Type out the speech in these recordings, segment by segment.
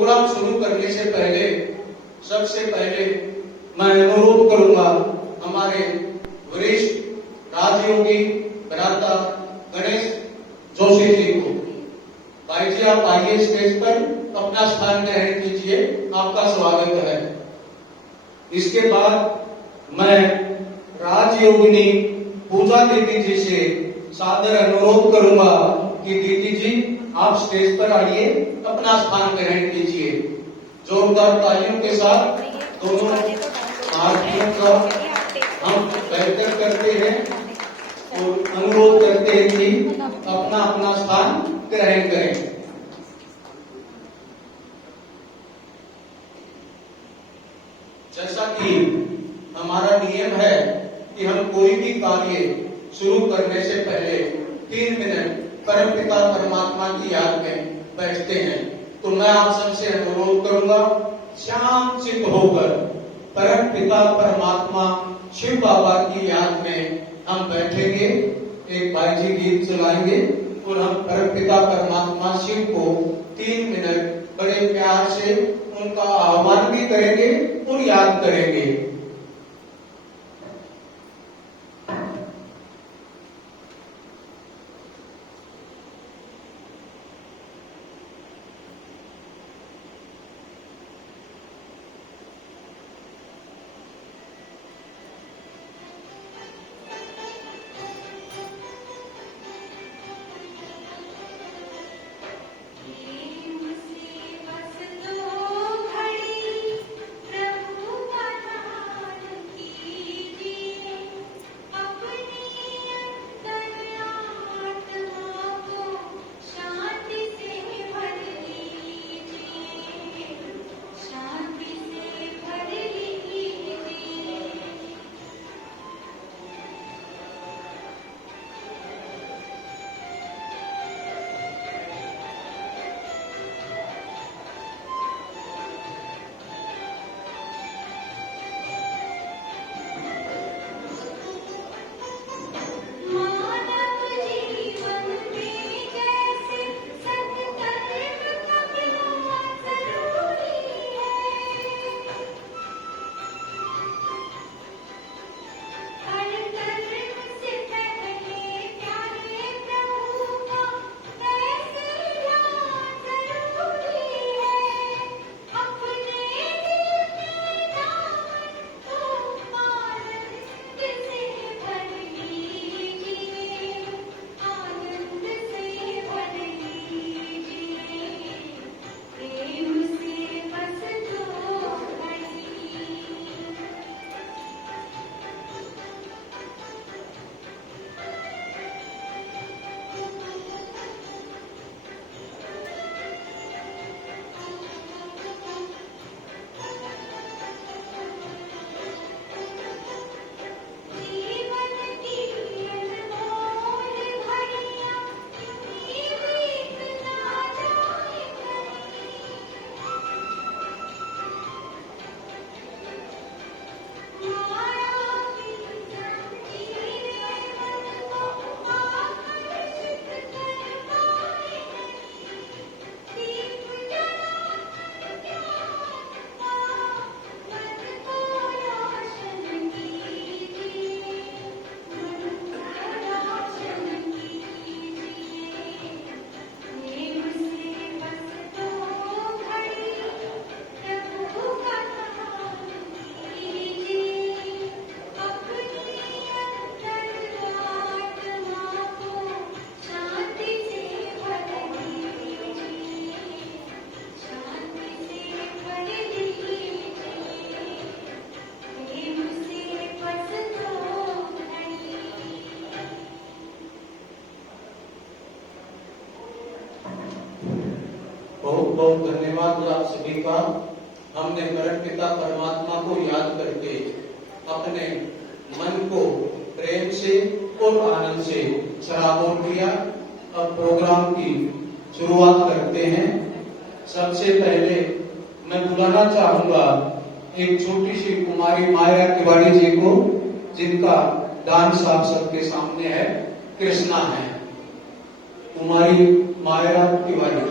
Programme शुरू करने से पहले सबसे पहले मैं अनुरोध करूंगा हमारे वरिष्ठ राजयोगी भ्राता गणेश जोशी जी को। भाई जी आप आइए स्टेज पर, अपना स्थान ग्रहण कीजिए, आपका स्वागत है। इसके बाद मैं राजयोगिनी पूजा दीदी जी से सादर अनुरोध करूंगा कि दीदी जी आप स्टेज पर आइए, अपना स्थान ग्रहण कीजिए। जोरदार तालियों के साथ दोनों आरतियों का हम बेहतर करते हैं और अनुरोध करते हैं कि अपना अपना स्थान ग्रहण करें। जैसा कि हमारा नियम है कि हम कोई भी कार्य शुरू करने से पहले 3 मिनट परमपिता परमात्मा की याद में बैठते हैं, तो मैं आप सबसे अनुरोध करूंगा शांत चित्त होकर परमपिता परमात्मा शिव बाबा की याद में हम बैठेंगे। एक भाई जी गीत चलाएंगे और हम परमपिता परमात्मा शिव को 3 मिनट बड़े प्यार से उनका आह्वान भी करेंगे और याद करेंगे। बहुत बहुत धन्यवाद आप सभी का। हमने परमपिता परमात्मा को याद करके अपने मन को प्रेम से और आनंद से सराबोर किया। अब प्रोग्राम की शुरुआत करते हैं। सबसे पहले मैं बुलाना चाहूंगा एक छोटी सी कुमारी माया तिवारी जी को, जिनका डांस आप सबके सामने है, कृष्णा है। कुमारी माया तिवारी।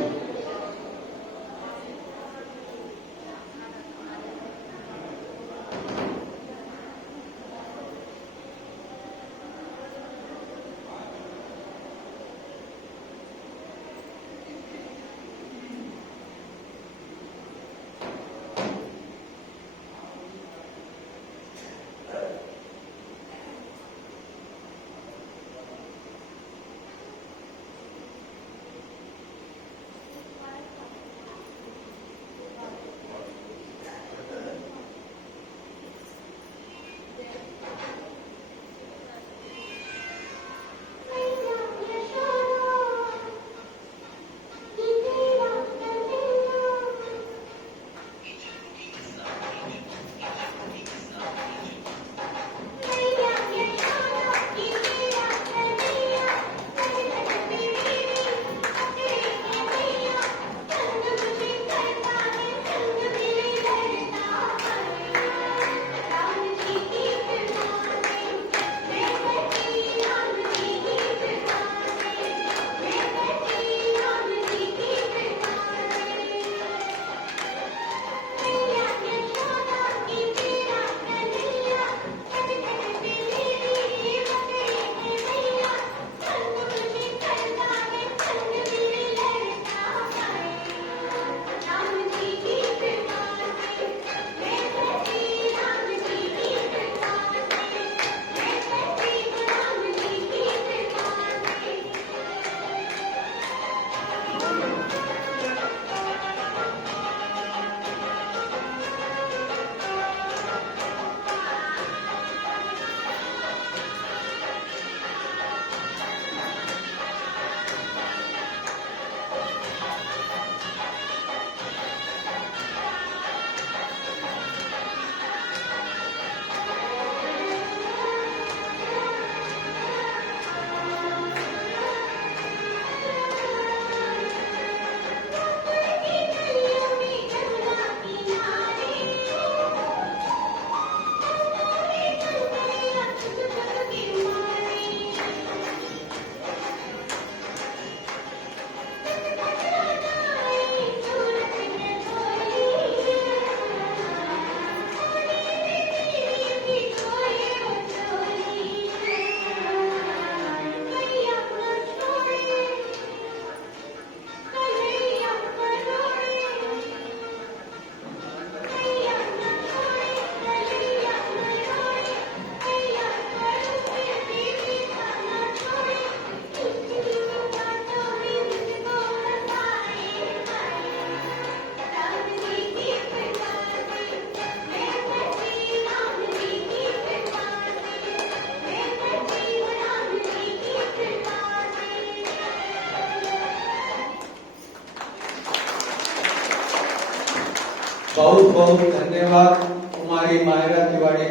बहुत बहुत धन्यवाद कुमारी मायरा तिवारी।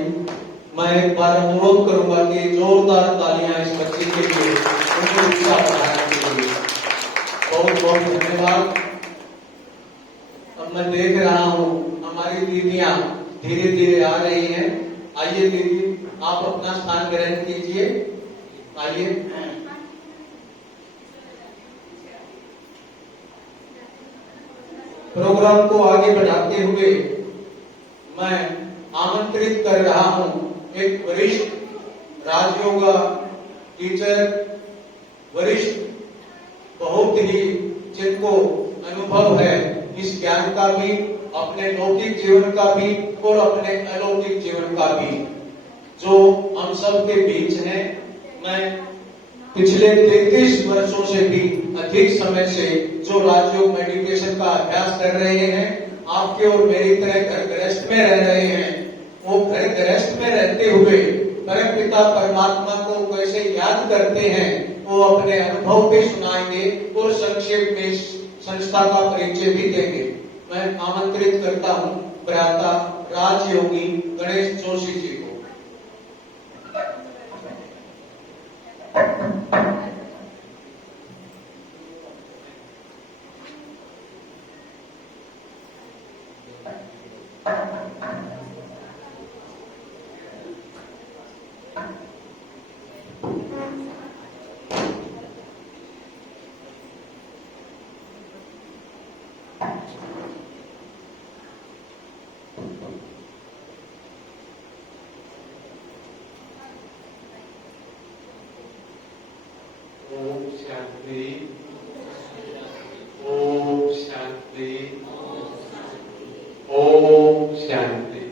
मैं एक बार अनुरोध करूंगा कि जोरदार तालियां इस बच्ची के लिए, उनको उत्साह बढ़ाने के लिए। बहुत बहुत धन्यवाद। अब मैं देख रहा हूँ हमारी दीदियां धीरे धीरे आ रही हैं। आइए दीदी, आप अपना स्थान ग्रहण कीजिए। आइए। प्रोग्राम को आगे बढ़ाते हुए मैं आमंत्रित कर रहा हूं एक वरिष्ठ राजयोगा टीचर, वरिष्ठ, बहुत ही जिनको अनुभव है इस ज्ञान का भी, अपने लौकिक जीवन का भी और अपने अलौकिक जीवन का भी, जो हम सब के बीच हैं। मैं पिछले 33 वर्षों से भी अधिक समय से जो राजयोग मेडिटेशन का अभ्यास कर रहे हैं, आपके और मेरी तरह घर गृहस्थ में रह रहे हैं, वो घर गृहस्थ में रहते हुए परम पिता परमात्मा को कैसे याद करते हैं, वो अपने अनुभव भी सुनाएंगे और संक्षेप में संस्था का परिचय भी देंगे। मैं आमंत्रित करता हूं भ्राता राजयोगी गणेश जोशी जी को। ओम शांति, ओम शांति, ओम शांति।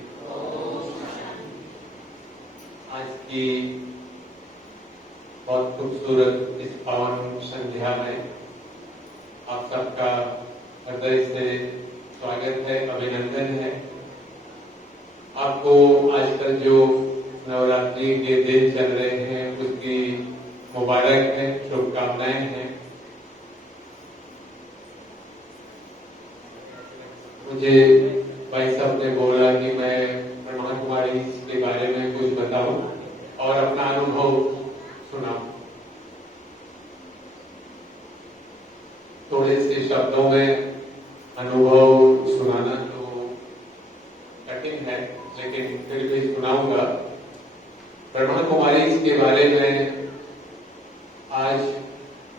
आज की बहुत खूबसूरत इस पावन संध्या में आप सबका हृदय से स्वागत है, अभिनंदन है। आपको आजकल जो नवरात्रि के दिन चल रहे हैं उसकी मुबारक है, शुभकामनाएं हैं। मुझे भाई साहब ने बोला कि मैं ब्रह्मा कुमारी के बारे में कुछ बताऊं और अपना अनुभव सुनाऊं। थोड़े से शब्दों में अनुभव सुनाना तो कठिन है, लेकिन फिर भी सुनाऊंगा। ब्रह्मा कुमारी के बारे में आज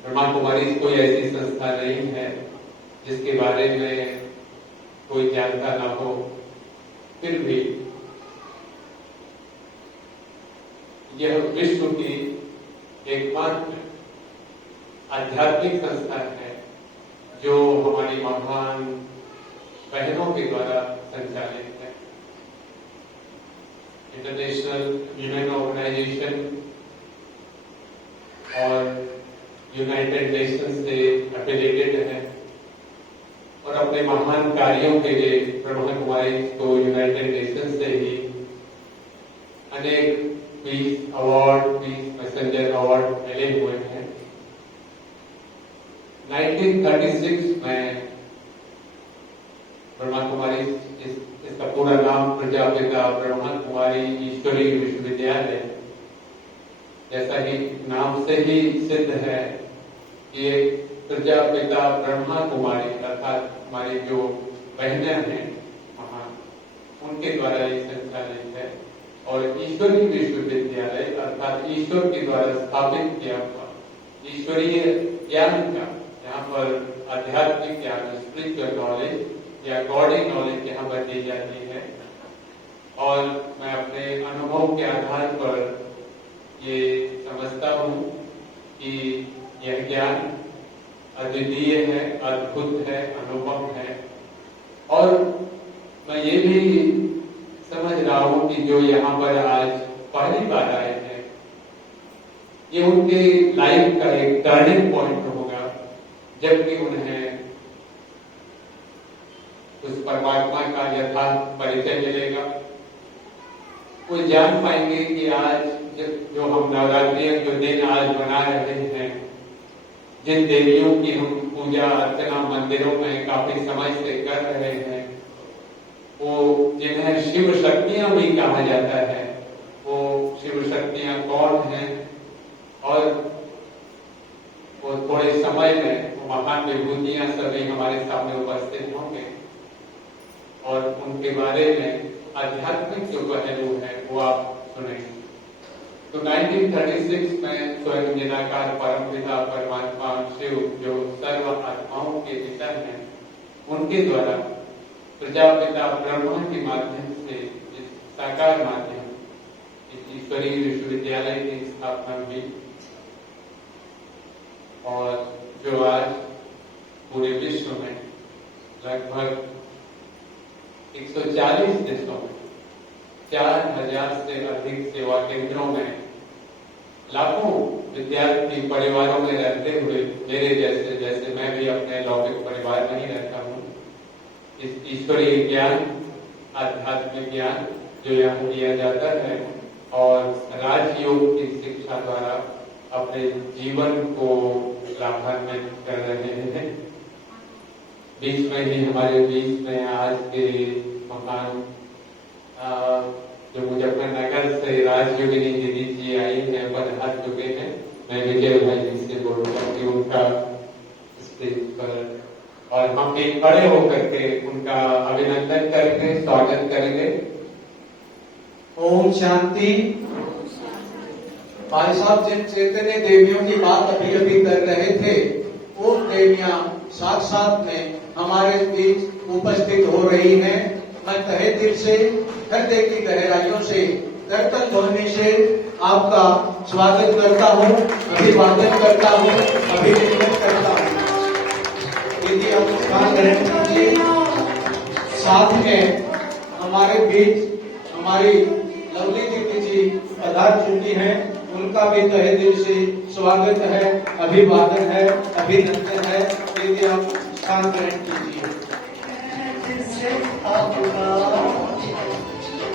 ब्रह्मा कुमारी कोई ऐसी संस्था नहीं है जिसके बारे में कोई जानता ना हो। फिर भी यह विश्व की एकमात्र आध्यात्मिक संस्था है जो हमारी महान बहनों के द्वारा संचालित है। इंटरनेशनल ह्यूमन ऑर्गेनाइजेशन और यूनाइटेड नेशन से एफिलिएटेड है और अपने महान कार्यों के लिए ब्रह्मा कुमारी को यूनाइटेड नेशन से ही अनेक peace award, peace messenger award मिले हुए हैं। 1936 में ब्रह्मा कुमारी, इसका पूरा नाम प्रजापिता ब्रह्मा कुमारी ईश्वरीय विश्वविद्यालय, जैसा कि नाम से ही सिद्ध है कि प्रजापिता ब्रह्मा कुमारी अर्थात हमारी जो बहनें हैं महान, उनके द्वारा ये संचालित है। और ईश्वरीय विश्वविद्यालय अर्थात ईश्वर के द्वारा स्थापित किया हुआ ईश्वरीय ज्ञान का, यहाँ पर आध्यात्मिक ज्ञान, स्पिरिचुअल नॉलेज या गॉडी नॉलेज यहाँ पर दी जाती है। और मैं अपने अनुभव के आधार पर ये समझता हूँ कि यह ज्ञान अद्वितीय है, अद्भुत है, अनुपम है। और मैं ये भी समझ रहा हूँ कि जो यहाँ पर आज पहली बार आए हैं, ये उनके लाइफ का एक टर्निंग पॉइंट होगा, जबकि उन्हें उस परमात्मा का यथार्थ परिचय मिलेगा। वो जान पाएंगे कि आज जो हम नवरात्रि जो दिन आज मना रहे हैं, जिन देवियों की हम पूजा अर्चना मंदिरों में काफी समय से कर रहे हैं, वो जिन्हें शिव शक्तियां भी कहा जाता है, वो शिव शक्तियां कौन हैं और वो थोड़े समय में वो महान विभूतियां सभी हमारे सामने उपस्थित होंगे और उनके बारे में आध्यात्मिक जो पहलू है वो आप सुनेंगे। तो 1936 में स्वयं निराकार परमपिता परमात्मा शिव जो सर्व आत्माओं के पिता हैं, उनके द्वारा प्रजापिता ब्रह्मा के माध्यम से इस साकार माध्यम इस ईश्वरीय विश्वविद्यालय की स्थापना हुई और जो आज पूरे विश्व में लगभग 140 देशों में 4000 से अधिक सेवा केंद्रों में लाखों विद्यार्थी परिवारों में रहते हुए मेरे जैसे मैं भी अपने लौकिक परिवार में ही रहता हूँ, इस ईश्वरीय ज्ञान आध्यात्मिक ज्ञान जो यहाँ दिया जाता है और राजयोग की शिक्षा द्वारा अपने जीवन को लाभान्वित कर रहे हैं। बीच में ही हमारे बीच में आज के महान जो मुजफ्फरनगर से राजयोगिनी दीदी जी आई है, पधार चुके हैं। मैं विजय भाई जी से बोलूंगा कि उनका स्टेज पर और हम भी खड़े होकर के उनका अभिनंदन करके स्वागत करेंगे। ओम शांति। भाई साहब जिन चैतन्य देवियों की बात अभी अभी कर रहे थे, वो देवियां साथ साथ में हमारे बीच उपस्थित हो रही हैं। मैं तहे दिल से हृदय की गहराइयों से कीर्तन ध्वनि से आपका स्वागत करता हूँ, अभिवादन करता हूँ, अभिनंदन करता हूँ। दीदी आप स्थान ग्रहण कीजिए। साथ में हमारे बीच हमारी लवली दीदी जी पधार चुकी हैं, उनका भी तहे दिल से स्वागत है, अभिवादन है, अभिनंदन है। दीदी आप स्थान ग्रहण कीजिए।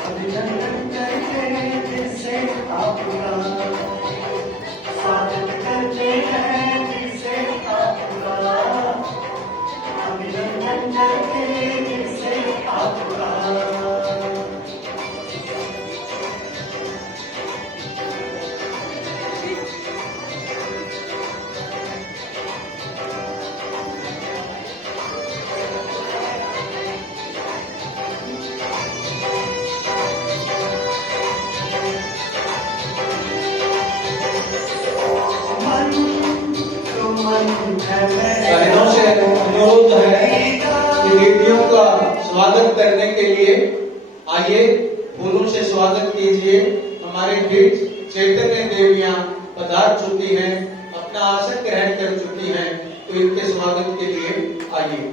अभिनंदन करते हैं, दिल से आपका स्वागत करते हैं, दिल से आपका अभिनंदन करते हैं, दिल से आपका। बहनों से अनुरोध है कि दीदियों का स्वागत करने के लिए आइए, फूलों से स्वागत कीजिए। हमारे बीच चैतन्य देवियां पधार चुकी हैं, अपना आसन ग्रहण कर चुकी हैं, तो इनके स्वागत के लिए आइए।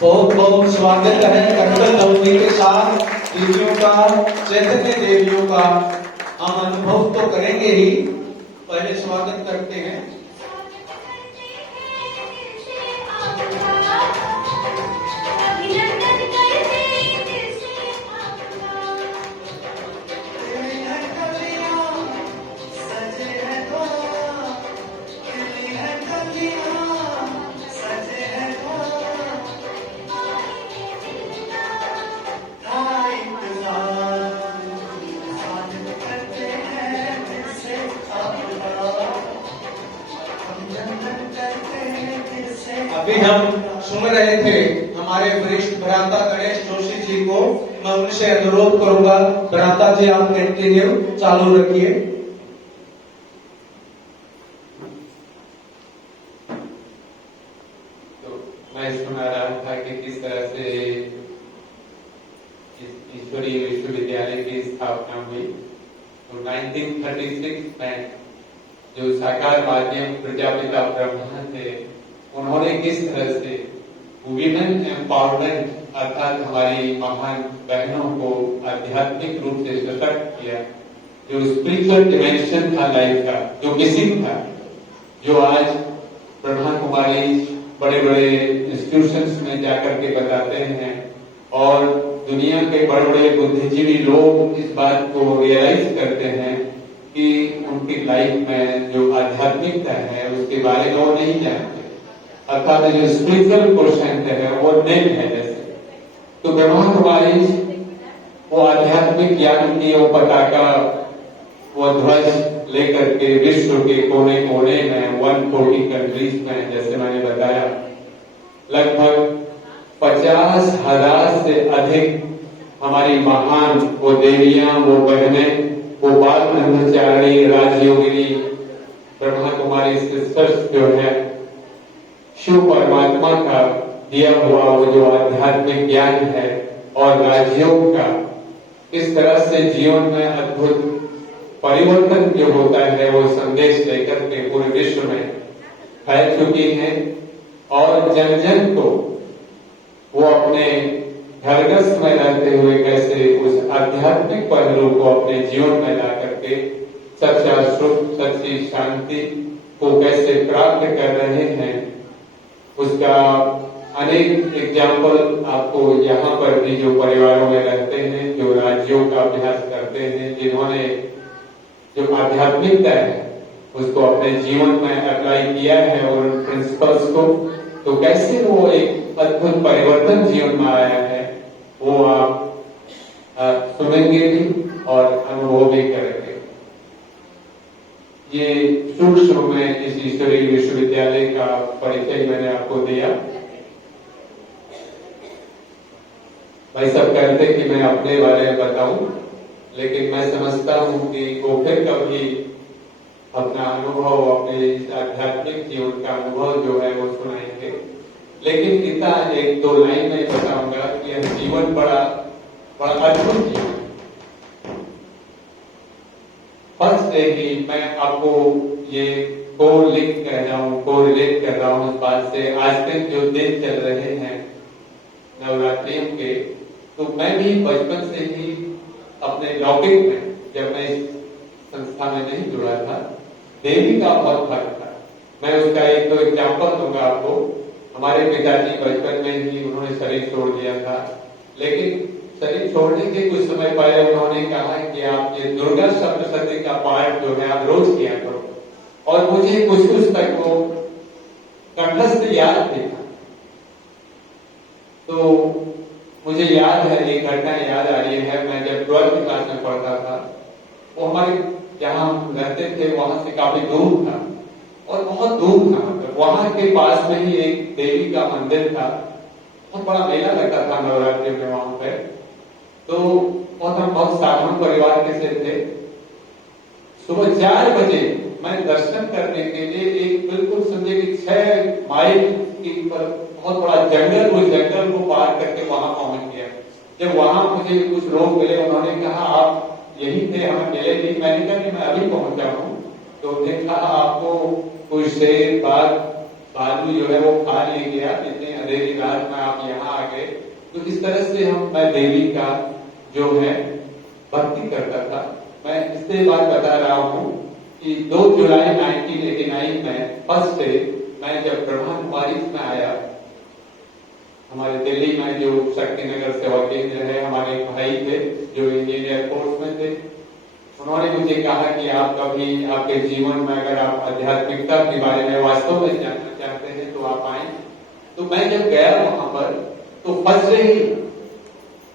बहुत बहुत स्वागत है कीर्तन ध्वनि के साथ दीदियों का, चैतन्य देवियों का। हम अनुभव तो करेंगे ही, पहले स्वागत करते हैं। अभी हम सुन रहे थे हमारे वरिष्ठ भ्राता गणेश जोशी जी को। मैं उनसे अनुरोध करूंगा, भ्राता जी आप कंटिन्यू चालू रखिए। तो मैं सुना रहा था कि किस तरह से ईश्वरीय विश्वविद्यालय की स्थापना हुई। तो 1936 में जो साकार माध्यम प्रजापिता ब्रह्मा थे, उन्होंने किस तरह से वुमेन एम्पावरमेंट अर्थात हमारी महान बहनों को आध्यात्मिक रूप से सशक्त किया। जो स्पिरिचुअल डिमेंशन था लाइफ का, जो मिसिंग था, जो आज ब्रह्मा कुमारी बड़े बड़े इंस्टीट्यूशंस में जाकर के बताते हैं और दुनिया के बड़े बड़े बुद्धिजीवी लोग इस बात को रियलाइज करते हैं कि उनके उनकी लाइफ में जो आध्यात्मिकता है उसके बारे में वो नहीं जानते, अर्थात जो स्पिरिचुअल पोर्शन है वो नहीं है। जैसे तो ब्रह्मा कुमारी वो आध्यात्मिक ज्ञान की वो पताका, वो ध्वज लेकर के विश्व के कोने कोने में 140 कंट्रीज में, जैसे मैंने बताया, लगभग 50,000 से अधिक हमारी महान वो देवियां, वो बहनें, वो बाल ब्रह्मचारिणी, राजयोगिनी, ब्रह्मा कुमारी सिस्टर्स जो है, शिव परमात्मा का दिया हुआ वो जो आध्यात्मिक ज्ञान है और राजयोग का इस तरह से जीवन में अद्भुत परिवर्तन जो होता है वो संदेश लेकर के पूरे विश्व में फैल चुकी है। और जन जन को वो अपने घरगस्त में रहते हुए कैसे उस आध्यात्मिक पहलू को अपने जीवन में ला करके सच्चा सुख, सच्ची शांति को कैसे प्राप्त कर रहे हैं, उसका अनेक एग्जाम्पल आपको यहाँ पर भी जो परिवारों में रहते हैं, जो राज्यों का अभ्यास करते हैं, जिन्होंने जो आध्यात्मिकता है उसको अपने जीवन में अप्लाई किया है और उन प्रिंसिपल्स को, तो कैसे वो एक अद्भुत परिवर्तन जीवन में आया है वो आप सुनेंगे भी और अनुभव भी करेंगे। ये सूक्ष्म में इस ईश्वरीय विश्वविद्यालय का परिचय मैंने आपको दिया। भाई सब कहते कि मैं अपने बारे में बताऊं, लेकिन मैं समझता हूं कि वो फिर कभी अपना अनुभव, अपने आध्यात्मिक जीवन का अनुभव जो है वो सुनाएंगे। लेकिन इतना एक दो लाइन में बताऊंगा कि यह जीवन बड़ा अद्भुत जीवन। फर्स्ट डे ही मैं आपको ये कोरिलेट कर रहा हूं इस बात से, आज तक जो दिन चल रहे हैं नवरात्रियों के, तो मैं भी बचपन से ही अपने लौकिक में, जब मैं इस संस्था में नहीं जुड़ा था, देवी का बहुत भक्त था। मैं उसका एक दो एग्जाम्पल दूंगा आपको। हमारे पिताजी बचपन में ही उन्होंने शरीर छोड़ दिया था, लेकिन शरीर छोड़ने के कुछ समय पहले उन्होंने कहा कि आप ये दुर्गा सप्तशती का पाठ जो है आप रोज किया करो, और मुझे कुछ तक वो कंठस्थ याद भी था। तो मुझे याद है, एक घटना याद आ रही है। मैं जब 12वीं क्लास में पढ़ता था, वो हमारे जहाँ हम रहते थे वहां से काफी दूर था, और बहुत दूर था, मतलब वहां के पास में ही एक देवी का मंदिर था। बहुत बड़ा मेला लगता था नवरात्रि में वहां पे। तो हम बहुत साधारण परिवार के से थे। सुबह 4 बजे मैं दर्शन करने के लिए एक बिल्कुल समझे कि 6 माइल की बहुत बड़ा जंगल, उस जंगल को पार करके वहां पहुंच गया। जब वहां मुझे कुछ लोग मिले, उन्होंने कहा आप यही थे, हमें मिले नहीं। मैंने कहा कि मैं अभी पहुंचा हूँ। तो उन्होंने कहा आपको कोई शेर, बाघ, भालू जो है वो खा ले गया, इतनी अंधेरी रात में आप यहाँ आ गए। तो इस तरह से मैं देवी का जो है भक्ति करता था। मैं इसलिए बात बता रहा हूँ कि 2 जुलाई 1989 में फर्स्ट डे मैं जब ब्रह्मा कुमारी में आया, हमारे दिल्ली में जो शक्तिनगर सेवा केंद्र है, हमारे एक भाई थे जो इंडियन एयरफोर्स में थे। उन्होंने मुझे कहा कि आप कभी आपके जीवन में अगर आप आध्यात्मिकता के बारे में वास्तव में जानना चाहते हैं तो आप आए। तो मैं जब गया वहां पर, तो फर्स्ट डे ही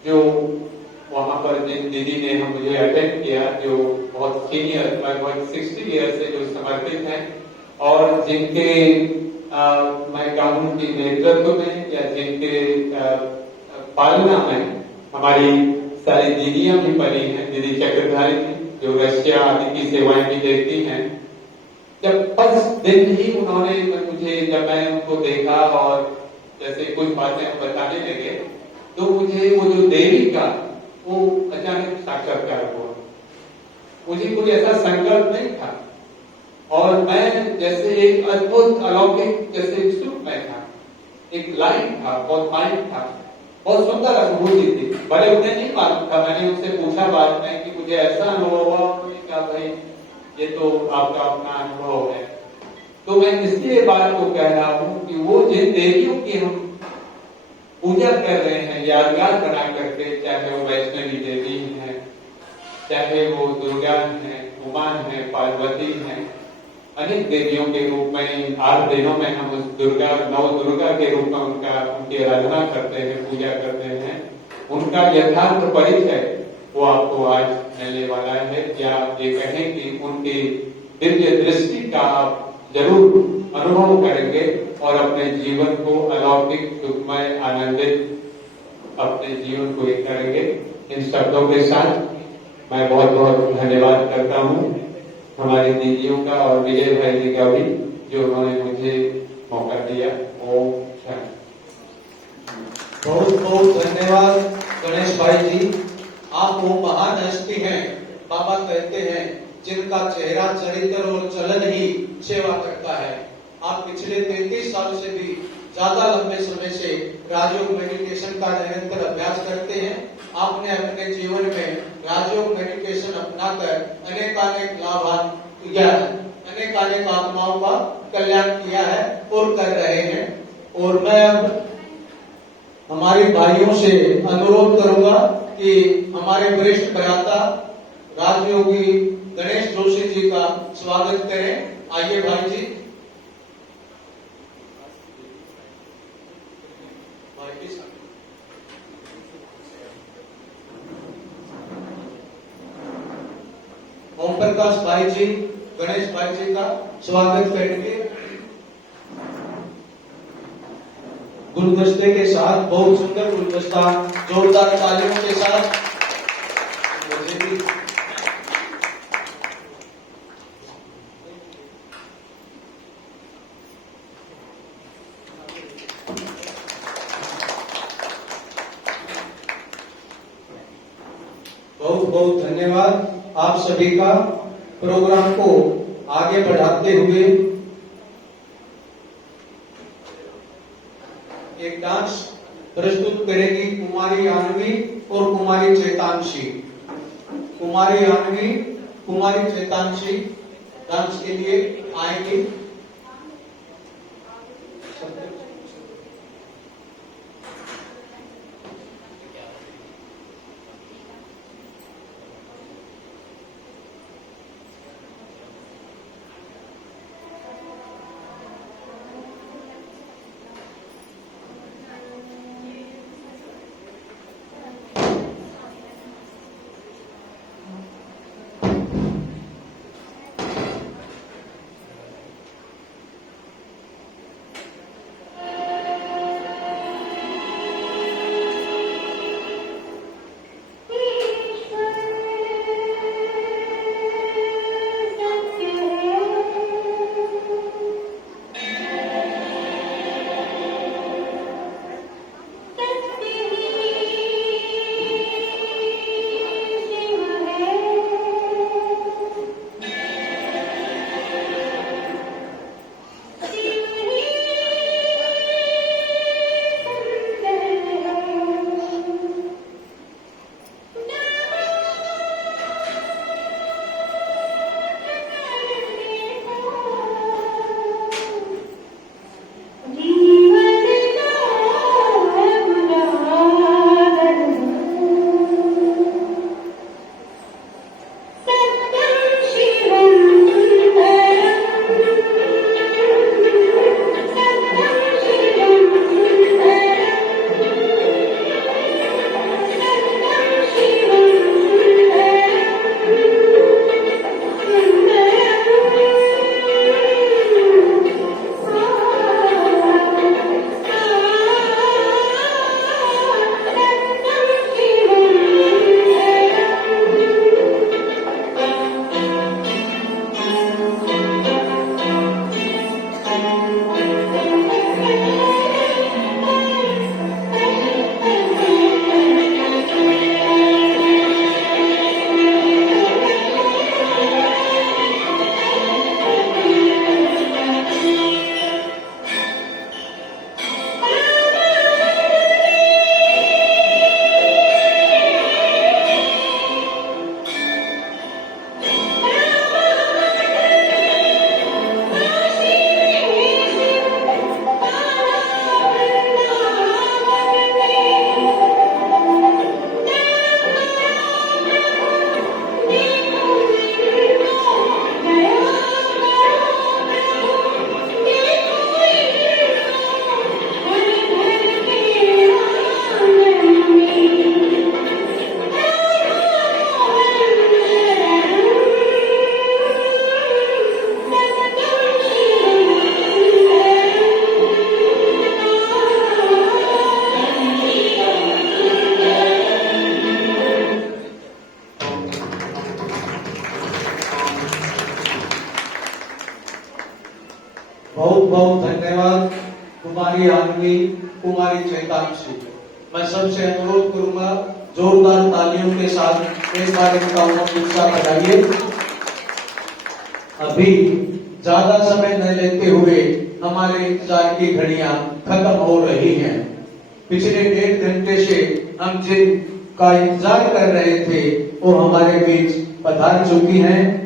जो वहां पर जिन दीदी ने मुझे अटेंड किया, जो बहुत सीनियर, लगभग 60 ईयर से जो समर्पित हैं, और जिनके मैं कहूँ कि नेतृत्व में या जिनके पालना में हमारी सारी दीदियां भी पड़ी हैं। दीदी चक्रधारी जी जो रशिया आदि की सेवाएं भी देती हैं। जब फर्स्ट दिन ही उन्होंने मुझे, जब मैं उनको देखा और जैसे कुछ बातें बताने लगे, तो मुझे वो जो देवी का वो अचानक साक्षात्कार हुआ। मुझे कोई ऐसा संकल्प नहीं था, और मैं जैसे एक अद्भुत अलौकिक जैसे सुख में था, एक लाइट था, बहुत माइंड था, बहुत सुंदर अनुभूति थी। भले उन्हें नहीं मालूम था, मैंने उनसे पूछा बाद में कि मुझे ऐसा अनुभव हुआ। उन्होंने कहा भाई ये तो आपका अपना अनुभव है। तो मैं इसलिए बात को कह रहा हूँ कि वो जिन देवियों की हम पूजा कर रहे हैं यादगार बना करके, चाहे वो वैष्णवी देवी है, चाहे वो दुर्गा है, उमा माँ है, पार्वती है, अनेक देवियों के रूप में 8 दिनों में हम उस नव दुर्गा के रूप में उनकी आराधना करते हैं, पूजा करते हैं। उनका यथार्थ परिचय वो आपको आज मिलने वाला है। क्या ये कहें कि उनकी दिव्य दृष्टि का आप जरूर अनुभव करेंगे और अपने जीवन को अलौकिक, सुखमय, आनंदित अपने जीवन को एक करेंगे। इन शब्दों के साथ मैं बहुत बहुत धन्यवाद करता हूँ हमारी दीदियों का और विजय भाई जी का भी, जो उन्होंने मुझे मौका दिया। ओम शांति। बहुत बहुत धन्यवाद गणेश भाई जी। आप वो महान हस्ती हैं, बाबा कहते हैं, जिनका चेहरा, चरित्र और चलन ही सेवा करता है। आप पिछले 33 साल से भी ज्यादा लंबे समय से राजयोग मेडिटेशन का निरंतर अभ्यास करते हैं। आपने अपने जीवन में राजयोग मेडिटेशन अपनाकर अनेकानेक लाभ किया है, अनेकानेक आत्माओं का कल्याण किया है और कर रहे हैं। और मैं अब हमारे भाइयों से अनुरोध करूंगा कि हमारे वरिष्ठ भ्राता राजयोगी गणेश जोशी जी का स्वागत करें। आइए भाई जी। ओम प्रकाश भाई जी गणेश भाई जी का स्वागत करेंगे गुलदस्ते के साथ। बहुत सुंदर गुलदस्ता, जोरदार तालियों के साथ। मुझे भी बहुत बहुत धन्यवाद आप सभी का। प्रोग्राम को आगे बढ़ाते हुए एक डांस प्रस्तुत करेगी कुमारी आनवी और कुमारी चेतांशी। कुमारी आनवी, कुमारी चेतांशी डांस के लिए आएंगी। बहुत बहुत धन्यवाद कुमारी आनवी, कुमारी चैतांशी। मैं सबसे अनुरोध करूंगा जोरदार तालियों के साथ एक बार इनका उत्साह बढ़ाइए। अभी ज्यादा समय न लेते हुए हमारे इंतजार की घड़ियां खत्म हो रही हैं। पिछले 1.5 घंटे से हम जिन का इंतजार कर रहे थे वो हमारे बीच पधार चुकी हैं।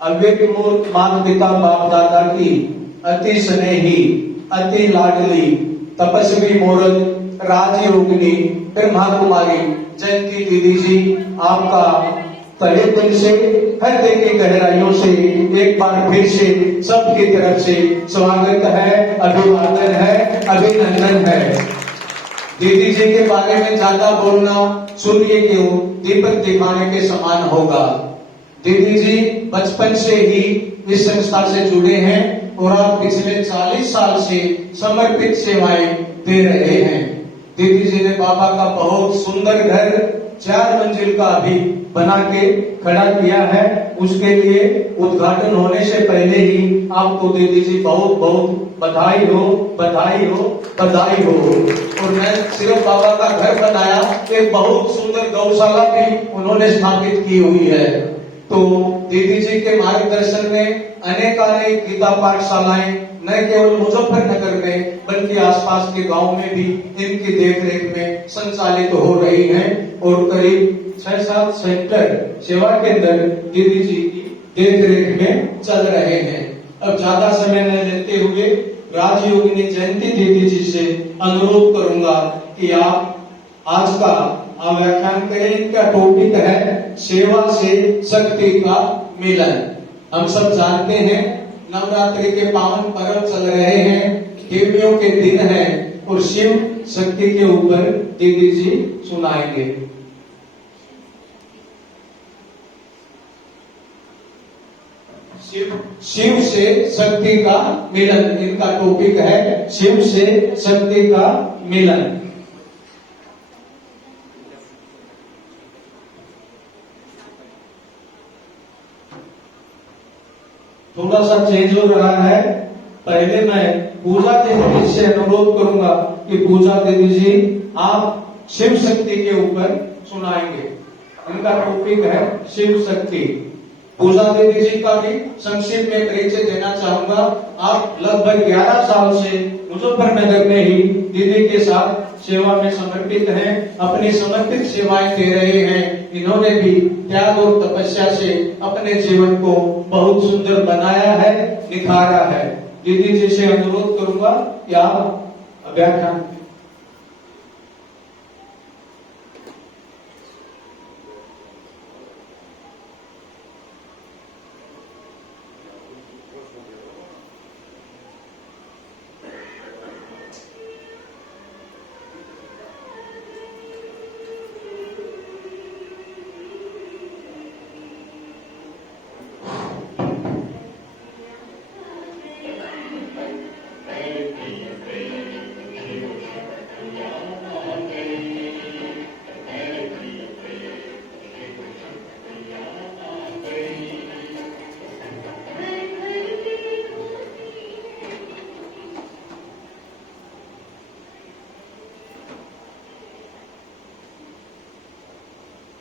अव्यक्त मूर्त माता पिता बाप दादा की अति स्नेही, अति लाडली, तपस्वी मूर्त राजयोगिनी ब्रह्मा कुमारी जयंती दीदी जी, आपका तहे दिल से, हृदय की गहराइयों से एक बार फिर से सबकी तरफ से स्वागत है, अभिवादन है, अभिनंदन है। दीदी जी के बारे में ज्यादा बोलना सूर्य क्यों दीपक दिखाने के समान होगा। दीदी जी बचपन से ही इस संस्था से जुड़े हैं और आप पिछले 40 साल से समर्पित सेवाएं दे रहे हैं। दीदी जी ने बाबा का बहुत सुंदर घर 4 मंजिल का अभी बना के खड़ा किया है। उसके लिए उद्घाटन होने से पहले ही आपको दीदी जी बहुत बहुत बधाई हो, बधाई हो, बधाई हो। और मैं सिर्फ बाबा का घर बनाया, एक बहुत सुंदर गौशाला भी उन्होंने स्थापित की हुई है। तो दीदी जी के मार्गदर्शन में अनेक गीता पाठशालाएं न केवल मुजफ्फरनगर में बल्कि आसपास के गांव में भी इनकी देखरेख में संचालित हो रही हैं और करीब 6-7 सेंटर सेवा केंद्र दीदी जी की देखरेख में चल रहे हैं। अब ज्यादा समय न लेते हुए राजयोगिनी जयंती दीदी जी से अनुरोध करूंगा कि आप आज का व्याख्यान करें। इनका टॉपिक है सेवा से शक्ति का मिलन। हम सब जानते हैं नवरात्रि के पावन पर्व चल रहे हैं, देवियों के दिन हैं और शिव शक्ति के ऊपर दीदी जी सुनाएंगे। शिव से शक्ति का मिलन, इनका टॉपिक है शिव से शक्ति का मिलन। थोड़ा सा चेंज हो रहा है। पहले मैं पूजा दीदी से अनुरोध करूंगा कि पूजा दीदी जी आप शिव शक्ति के ऊपर सुनाएंगे। इनका टॉपिक है शिव शक्ति। पूजा दीदी जी का भी संक्षिप्त में परिचय देना चाहूंगा। आप लगभग 11 साल से मुजफ्फरनगर में ही दीदी के साथ सेवा में समर्पित हैं, अपनी समर्पित सेवाएं दे रहे हैं। इन्होंने भी त्याग और तपस्या से अपने जीवन को बहुत सुंदर बनाया है, निखारा है। दीदी जी से अनुरोध करूंगा कि आप व्याख्यान।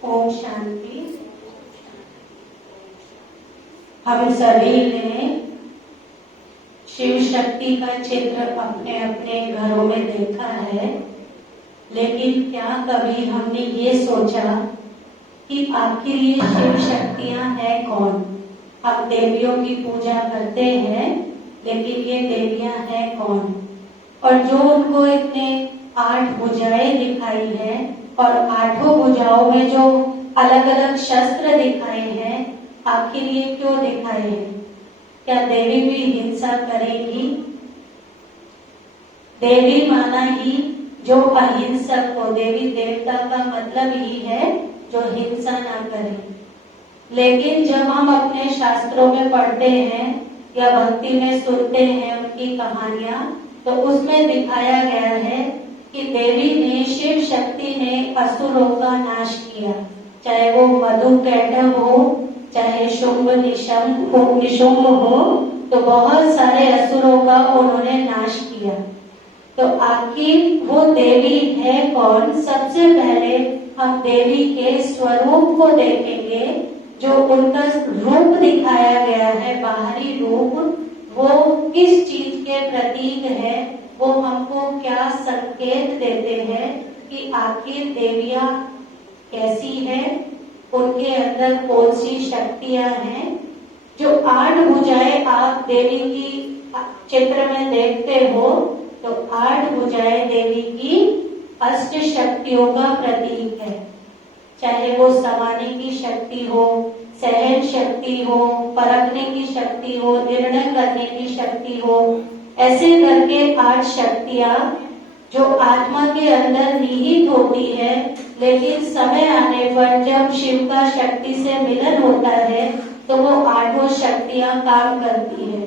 ओम शांति। हम सभी ने शिव शक्ति का चित्र अपने अपने घरों में देखा है, लेकिन क्या कभी हमने ये सोचा कि आखिर ये शिव शक्तियां हैं कौन? हम देवियों की पूजा करते हैं, लेकिन ये देवियां हैं कौन? और जो उनको इतने 8 भुजाएं दिखाई है और 8 भुजाओं में जो अलग अलग शस्त्र दिखाए हैं, आखिर ये क्यों दिखाए हैं? क्या देवी भी हिंसा करेगी? देवी माना ही जो अहिंसक हो। देवी देवता का मतलब ही है जो हिंसा ना करे। लेकिन जब हम अपने शास्त्रों में पढ़ते हैं या भक्ति में सुनते हैं उनकी कहानियां, तो उसमें दिखाया गया है कि देवी ने, शिव शक्ति ने असुरों का नाश किया। चाहे वो मधु कैटभ हो, चाहे शुंभ निशुंभ हो, तो बहुत सारे असुरों का उन्होंने नाश किया। तो आखिर वो देवी है कौन? सबसे पहले हम देवी के स्वरूप को देखेंगे। जो उनका रूप दिखाया गया है, बाहरी रूप, वो किस चीज के प्रतीक है, वो हमको क्या संकेत देते हैं कि आखिर देवियां कैसी है, उनके अंदर कौन सी शक्तियां हैं। जो 8 भुजाएं आप देवी की चित्र में देखते हो, तो 8 भुजाएं देवी की अष्ट शक्तियों का प्रतीक है। चाहे वो समाने की शक्ति हो, सहन शक्ति हो, परखने की शक्ति हो, निर्णय करने की शक्ति हो, ऐसे करके 8 शक्तियां जो आत्मा के अंदर निहित होती है, लेकिन समय आने पर जब शिव का शक्ति से मिलन होता है तो वो 8 शक्तियां काम करती है।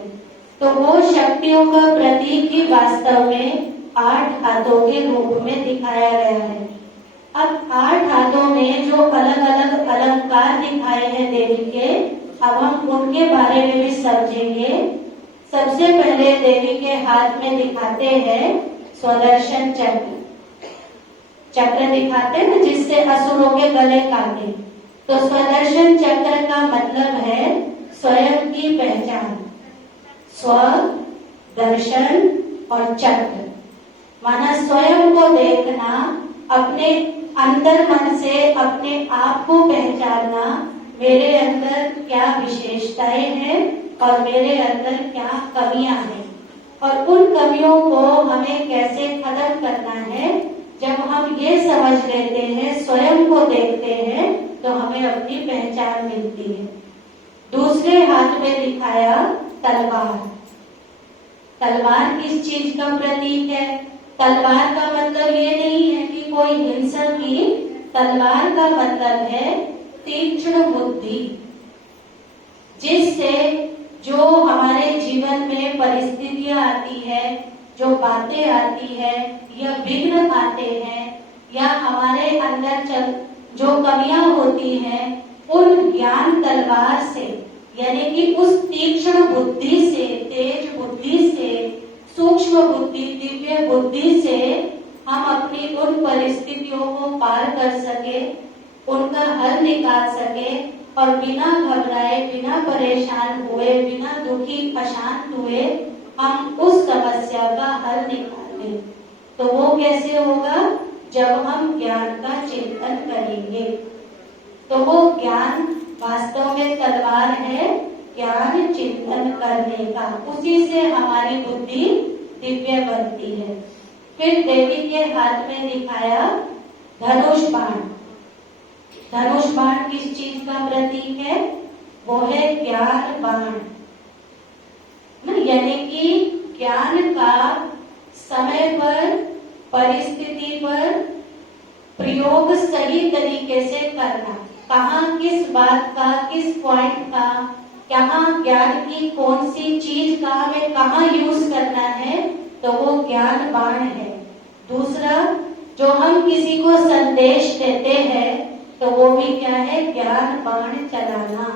तो वो शक्तियों का प्रतीक ही वास्तव में 8 हाथों के रूप में दिखाया गया है। अब 8 हाथों में जो अलग अलग अलंकार दिखाए हैं देवी के, अब हम उनके बारे में भी समझेंगे। सबसे पहले देवी के हाथ में दिखाते हैं स्वदर्शन चक्र। चक्र दिखाते हैं जिससे असुरों के गले काटे। तो स्वदर्शन चक्र का मतलब है स्वयं की पहचान। स्व, दर्शन और चक्र माना स्वयं को देखना, अपने अंदर मन से अपने आप को पहचानना, मेरे अंदर क्या विशेषताएं हैं और मेरे अंदर क्या कमियां हैं, और उन कमियों को हमें कैसे खत्म करना है। जब हम ये समझ लेते हैं, स्वयं को देखते हैं, तो हमें अपनी पहचान मिलती है। दूसरे हाथ में दिखाया तलवार। तलवार किस चीज का प्रतीक है? तलवार का मतलब ये नहीं है कि कोई हिंसक की, तलवार का मतलब है तीक्ष्ण बुद्धि, जिससे जो हमारे जीवन में परिस्थितियां आती है, जो बातें आती है, या विघ्न आते हैं, या हमारे अंदर जो कमियां होती हैं, उन ज्ञान तलवार से, यानी कि उस तीक्ष्ण बुद्धि से, तेज बुद्धि से, सूक्ष्म बुद्धि, दिव्य बुद्धि से हम अपनी उन परिस्थितियों को पार कर सके, उनका हल निकाल सके, और बिना घबराए, बिना परेशान हुए, बिना दुखी अशांत हुए हम उस समस्या का हल निकालें। तो वो कैसे होगा? जब हम ज्ञान का चिंतन करेंगे। तो वो ज्ञान वास्तव में तलवार है, ज्ञान चिंतन करने का। उसी से हमारी बुद्धि दिव्य बनती है। फिर देवी के हाथ में दिखाया धनुष बाण। धनुष बाण किस चीज का प्रतीक है? वो है ज्ञान बाण, यानी कि ज्ञान का समय पर, परिस्थिति पर प्रयोग सही तरीके से करना। कहाँ किस बात का, किस पॉइंट का, कहाँ ज्ञान की कौन सी चीज का हमें कहाँ यूज करना है, तो वो ज्ञान बाण है। दूसरा, जो हम किसी को संदेश देते हैं, तो वो भी क्या है? ज्ञान बाण चलाना,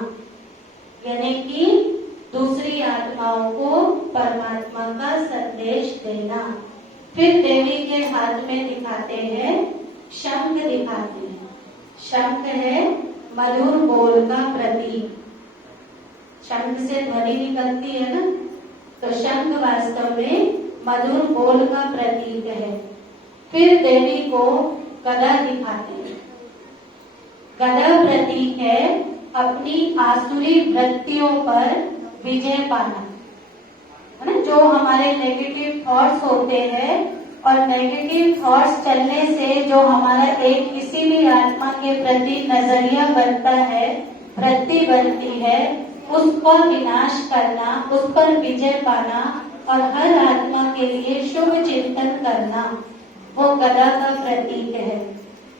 यानी कि दूसरी आत्माओं को परमात्मा का संदेश देना। फिर देवी के हाथ में दिखाते हैं शंख। दिखाते हैं शंख है मधुर बोल का प्रतीक। शंख से ध्वनि निकलती है ना, तो शंख वास्तव में मधुर बोल का प्रतीक है। फिर देवी को गदा दिखाते हैं। गदा प्रतीक है अपनी आसुरी वृत्तियों पर विजय पाना, है ना। जो हमारे नेगेटिव थॉट्स होते हैं, और नेगेटिव थॉट्स चलने से जो हमारा एक किसी भी आत्मा के प्रति नजरिया बनता है, वृत्ति बनती है, उसका विनाश करना, उस पर विजय पाना, और हर आत्मा के लिए शुभ चिंतन करना, वो गदा का प्रतीक है।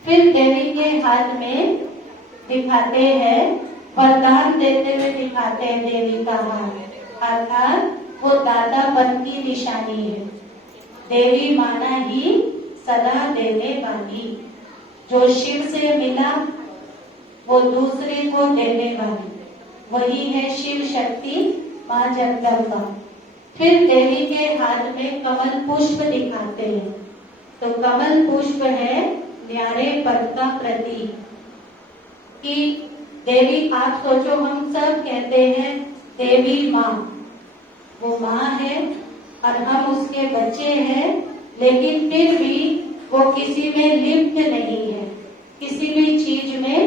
फिर देवी के हाथ में दिखाते हैं वरदान देते हुए दिखाते हैं देवी का हाथ, अर्थात वो दातापन की निशानी है। देवी माना ही सदा देने वाली, जो शिव से मिला वो दूसरे को देने वाली, वही है शिव शक्ति माँ जगदम्बा। फिर देवी के हाथ में कमल पुष्प दिखाते हैं। तो कमल पुष्प है न्यारे पद का प्रतीक। कि देवी, आप सोचो, हम सब कहते हैं देवी माँ, वो माँ है और हम उसके बच्चे हैं, लेकिन फिर भी वो किसी में लिप्त नहीं है, किसी भी चीज में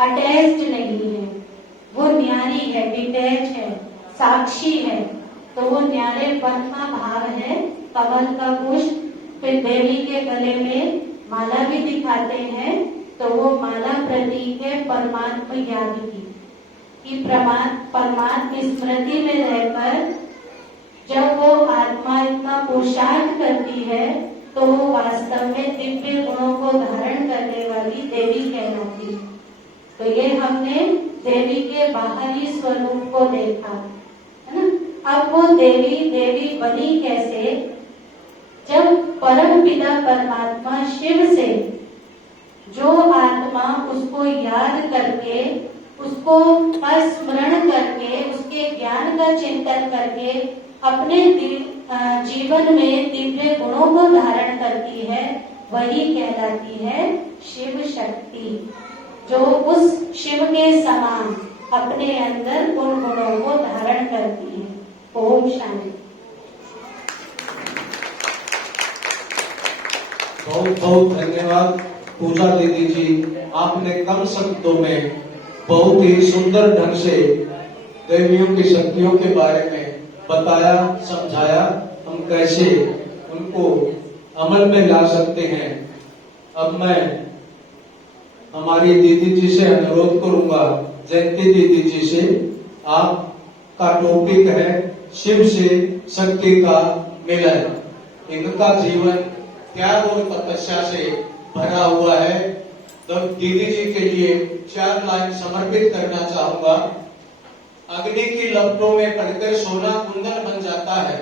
अटैच्ड नहीं है। वो न्यारी है, डिटैच है, साक्षी है। तो वो न्यारेपन का भाव है कमल का पुष्प। फिर देवी के गले में माला भी दिखाते हैं। तो वो माला प्रतीक है परमात्मा याद की, कि परमात्मा स्मृति में रहकर जब वो आत्मा इतना पुरुषार्थ करती है तो वो वास्तव में दिव्य गुणों को धारण करने वाली देवी कहलाती है। तो ये हमने देवी के बाहरी स्वरूप को देखा, है ना। अब वो देवी बनी कैसे? जब परम पिता परमात्मा शिव से जो आत्मा उसको याद करके, उसको स्मरण करके, उसके ज्ञान का चिंतन करके अपने जीवन में दिव्य गुणों को धारण करती है, वही कहलाती है शिव शक्ति, जो उस शिव के समान अपने अंदर उन गुणों को धारण करती है। ओम शांति। बहुत बहुत धन्यवाद पूजा दीदी जी। आपने कम शब्दों में बहुत ही सुंदर ढंग से देवियों की शक्तियों के बारे में बताया, समझाया, हम कैसे उनको अमल में ला सकते हैं। अब मैं हमारी दीदी जी से अनुरोध करूंगा, जयंती दीदी जी से, आपका टॉपिक है शिव से शक्ति का मिलन। इनका जीवन त्याग और तपस्या से भरा हुआ है। तो दीदी जी के लिए 4 लाइन समर्पित करना चाहूंगा। अग्नि की लपटों में पड़कर सोना कुंदन बन जाता है।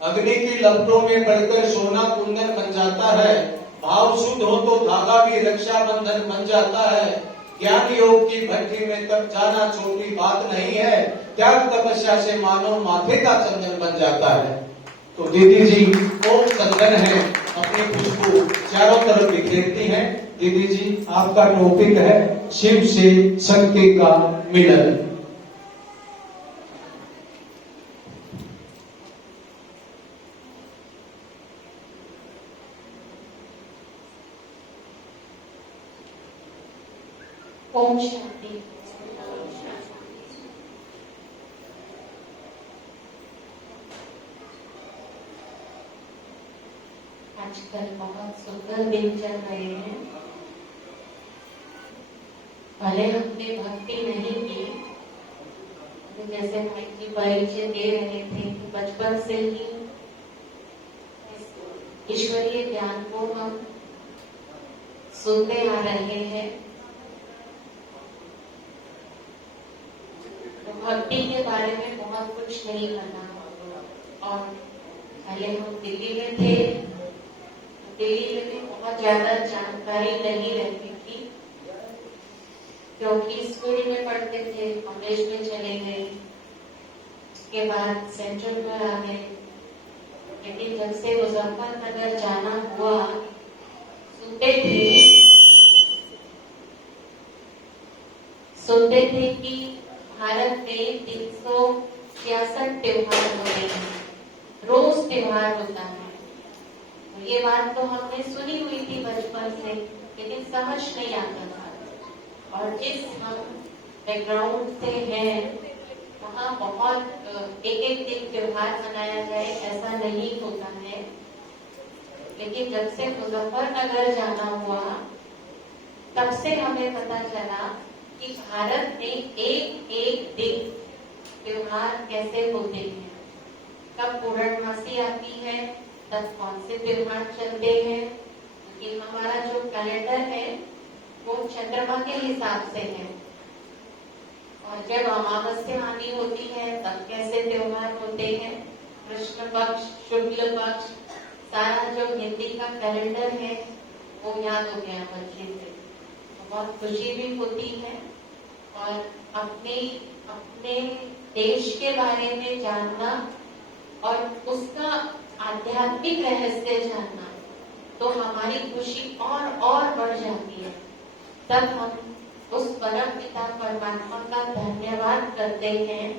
अग्नि की लपटों में पड़कर सोना कुंदन बन जाता है। भाव शुद्ध हो तो धागा भी रक्षा बंधन बन जाता है। ज्ञान योग की भट्टी में तब जाना छोटी बात नहीं है। त्याग तपस्या से मानो माथे का चंदन बन जाता है। तो दीदी जी ओम चंदन है, अपनी खुशबू चारों तरफ बिखेरती हैं। दीदी जी, आपका टॉपिक है शिव से शक्ति का मिलन। ओम शांति। आजकल बहुत सुंदर दिन चल रहे हैं। भले हमने भक्ति नहीं की, जैसे भाई जी परिचय दे रहे थे कि बचपन से ही ईश्वरीय ज्ञान को हम सुनते आ रहे हैं। भक्ति के बारे में बहुत कुछ नहीं करना। और पहले हम दिल्ली में थे, दिल्ली में भी बहुत ज्यादा जानकारी नहीं रहती थी, क्योंकि स्कूल में पढ़ते थे, कॉलेज में चले गए, उसके बाद सेंट्रल में आ गए। लेकिन जब से मुजफ्फरनगर जाना हुआ, सुनते थे कि भारत में 366 त्योहार होते हैं, रोज त्योहार होता है। ये बात तो हमने सुनी हुई थी बचपन से, लेकिन समझ नहीं आता था। और जिस हम बैकग्राउंड से हैं, वहाँ बहुत एक दिन त्योहार मनाया जाए ऐसा नहीं होता है। लेकिन जब से मुजफ्फरनगर जाना हुआ, तब से हमें पता चला कि भारत में एक एक दिन त्योहार कैसे होते हैं, कब पूर्णमासी आती है, तब कौन से त्योहार चलते हैं। क्योंकि हमारा जो कैलेंडर है वो चंद्रमा के हिसाब से है, और जब अमावस्या आनी होती है तब कैसे त्योहार होते हैं, कृष्ण पक्ष, शुक्ल पक्ष, सारा जो हिंदी का कैलेंडर है वो याद हो गया बच्चे से। बहुत खुशी भी होती है और अपने देश के बारे में जानना और उसका आध्यात्मिक रहस्य जानना, तो हमारी खुशी और बढ़ जाती है। तब हम उस परम पिता परमात्मा का धन्यवाद करते हैं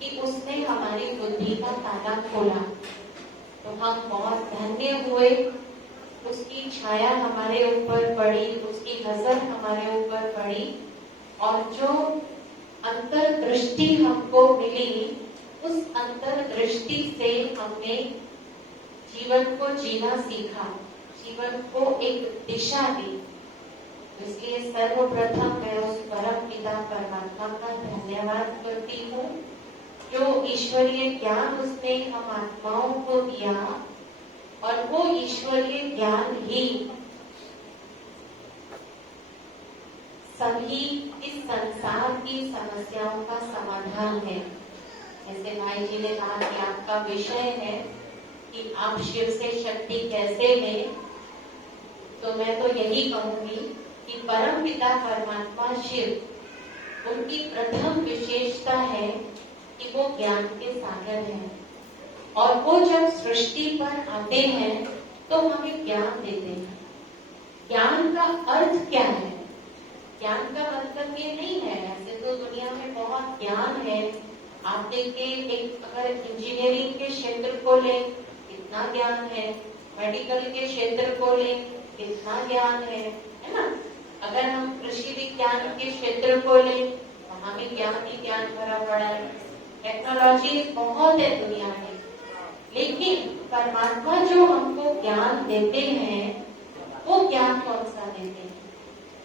कि उसने हमारी बुद्धि का ताला खोला। तो हम बहुत धन्य हुए, उसकी छाया हमारे ऊपर पड़ी, उसकी नजर हमारे ऊपर पड़ी, और जो अंतर्दृष्टि हमको मिली, उस अंतर्दृष्टि से हमने जीवन को जीना सीखा, जीवन को एक दिशा दी। इसलिए सर्वप्रथम मैं उस परम पिता परमात्मा का धन्यवाद करती हूँ, जो ईश्वरीय ज्ञान उसने हम आत्माओं को दिया, और वो ईश्वरीय ज्ञान ही सभी इस संसार की समस्याओं का समाधान है। जैसे भाई जी ने कहा कि आपका विषय है कि आप शिव से शक्ति कैसे लें, तो मैं तो यही कहूंगी कि परम पिता परमात्मा शिव, उनकी प्रथम विशेषता है कि वो ज्ञान के सागर हैं, और वो जब सृष्टि पर आते हैं तो हमें ज्ञान देते हैं। ज्ञान का अर्थ क्या है? ज्ञान का मतलब ये नहीं है, ऐसे तो दुनिया में बहुत ज्ञान है। आप देखिए, एक अगर इंजीनियरिंग के क्षेत्र को लें, कितना ज्ञान है, मेडिकल के क्षेत्र को लें, कितना ज्ञान है ना। अगर हम कृषि विज्ञान के क्षेत्र को लें, वहां भी ज्ञान ही ज्ञान भरा पड़ा है। टेक्नोलॉजी बहुत है दुनिया में, लेकिन परमात्मा जो हमको ज्ञान देते हैं, वो ज्ञान कौन सा देते हैं?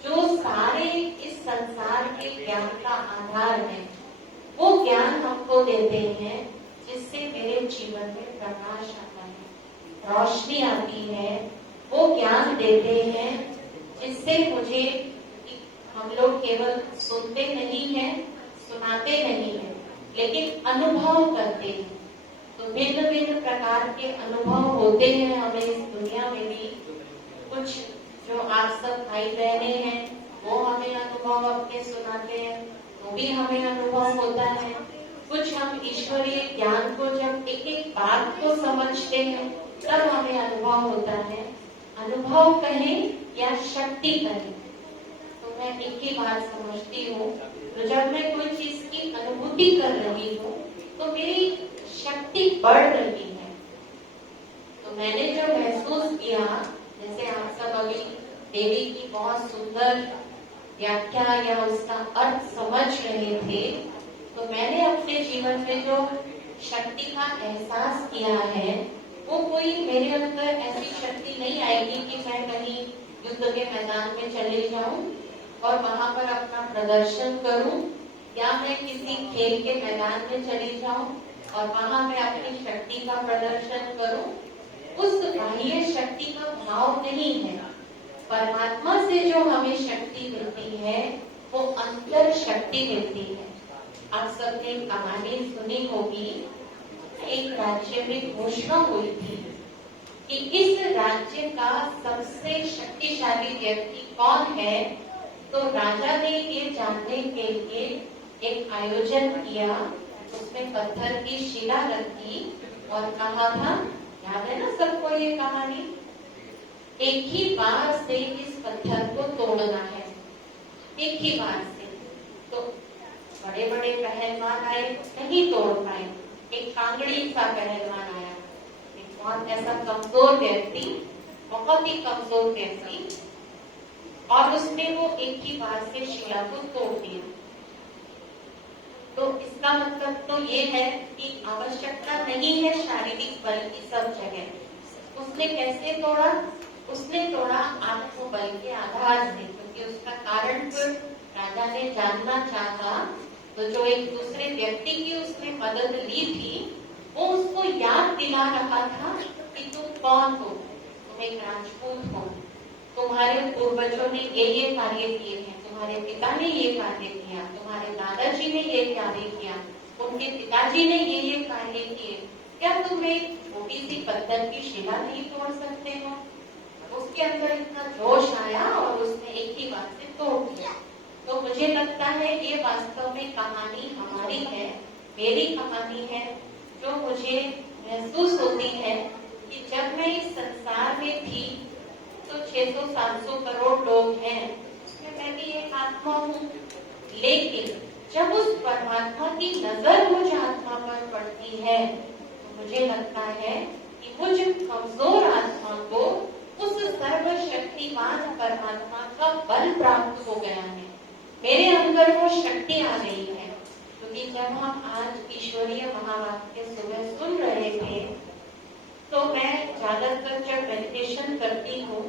जो सारे इस संसार के ज्ञान का आधार है, वो ज्ञान हमको देते हैं, जिससे मेरे जीवन में प्रकाश आता है, रोशनी आती है। वो ज्ञान देते हैं जिससे मुझे, हम लोग केवल सुनते नहीं हैं, सुनाते नहीं हैं, लेकिन अनुभव करते हैं। तो भिन्न भिन्न प्रकार के अनुभव होते हैं हमें इस दुनिया में भी। कुछ जो आप सब भाई बहने हैं, वो हमें अनुभव अपने सुनाते हैं, वो भी हमें अनुभव होता है। कुछ हम ईश्वरीय ज्ञान को जब एक एक बात को समझते हैं, तब हमें अनुभव होता है। अनुभव कहें या शक्ति कहें, तो मैं एक ही बात समझती हूँ। तो जब मैं कोई चीज की अनुभूति कर रही हूँ, तो मेरी शक्ति बढ़ रही है। तो मैंने जो महसूस किया, जैसे आप सब अभी देवी की बहुत सुंदर व्याख्या या उसका अर्थ समझ रहे थे, तो मैंने अपने जीवन में जो शक्ति का एहसास किया है, वो कोई मेरे अंदर ऐसी शक्ति नहीं आएगी कि मैं कहीं युद्ध के मैदान में चले जाऊं और वहां पर अपना प्रदर्शन करूं, या मैं किसी खेल के मैदान में चली जाऊं और वहां मैं अपनी शक्ति का प्रदर्शन करूं। उस बाह्य शक्ति का भाव नहीं है। परमात्मा से जो हमें शक्ति मिलती है, वो अंतर शक्ति मिलती है। आप सबने कहानी सुनी होगी, एक राज्य में घोषणा हुई थी कि इस राज्य का सबसे शक्तिशाली व्यक्ति कौन है। तो राजा ने ये जानने के लिए एक आयोजन किया, उसमें पत्थर की शिला रखी और कहा था, याद है ना सबको ये कहानी, एक ही बार से इस पत्थर को तोड़ना है, एक ही बार से। तो बड़े बड़े पहलवान आए, नहीं तोड़ पाए। एक कांगड़ी सा पहलवान आया, एक बहुत ऐसा कमजोर व्यक्ति, बहुत ही कमजोर व्यक्ति, और उसने वो एक ही बार से शिला को तोड़ दिया। तो इसका मतलब तो ये है कि आवश्यकता नहीं है शारीरिक बल की सब जगह। उसने कैसे तोड़ा? उसने तोड़ा आत्मबल के आधार से, क्योंकि उसका कारण फिर राजा ने जानना चाहा। तो जो एक दूसरे व्यक्ति की उसने मदद ली थी, वो उसको याद दिला रहा था कि तुम कौन हो, तुम एक राजपूत हो, तुम्हारे पूर्वजों ने ये कार्य किए हैं, तुम्हारे पिता ने ये कार्य किया, तुम्हारे दादाजी ने ये कार्य किया, उनके पिताजी ने ये कार्य किए, क्या तुम एक छोटी सी पत्थर की शिला नहीं तोड़ सकते हो? उसके अंदर इतना जोश आया और उसने एक ही बात से तोड़ दिया। तो मुझे लगता है ये वास्तव में कहानी हमारी है मेरी कहानी है जो मुझे महसूस होती है कि जब मैं इस संसार में थी तो 600-700 करोड़ लोग हैं, उसमें मैं भी एक आत्मा हूँ। लेकिन जब उस परमात्मा की नजर मुझ आत्मा पर पड़ती है तो मुझे लगता है कि मुझ कमजोर आत्मा को उस सर्वशक्तिमान परमात्मा का बल प्राप्त हो गया है, मेरे अंदर वो शक्ति आ गई है। क्योंकि जब हम आज ईश्वरीय महावाक्य सुबह सुन रहे थे तो मैं ज्यादातर जब मेडिटेशन करती हूँ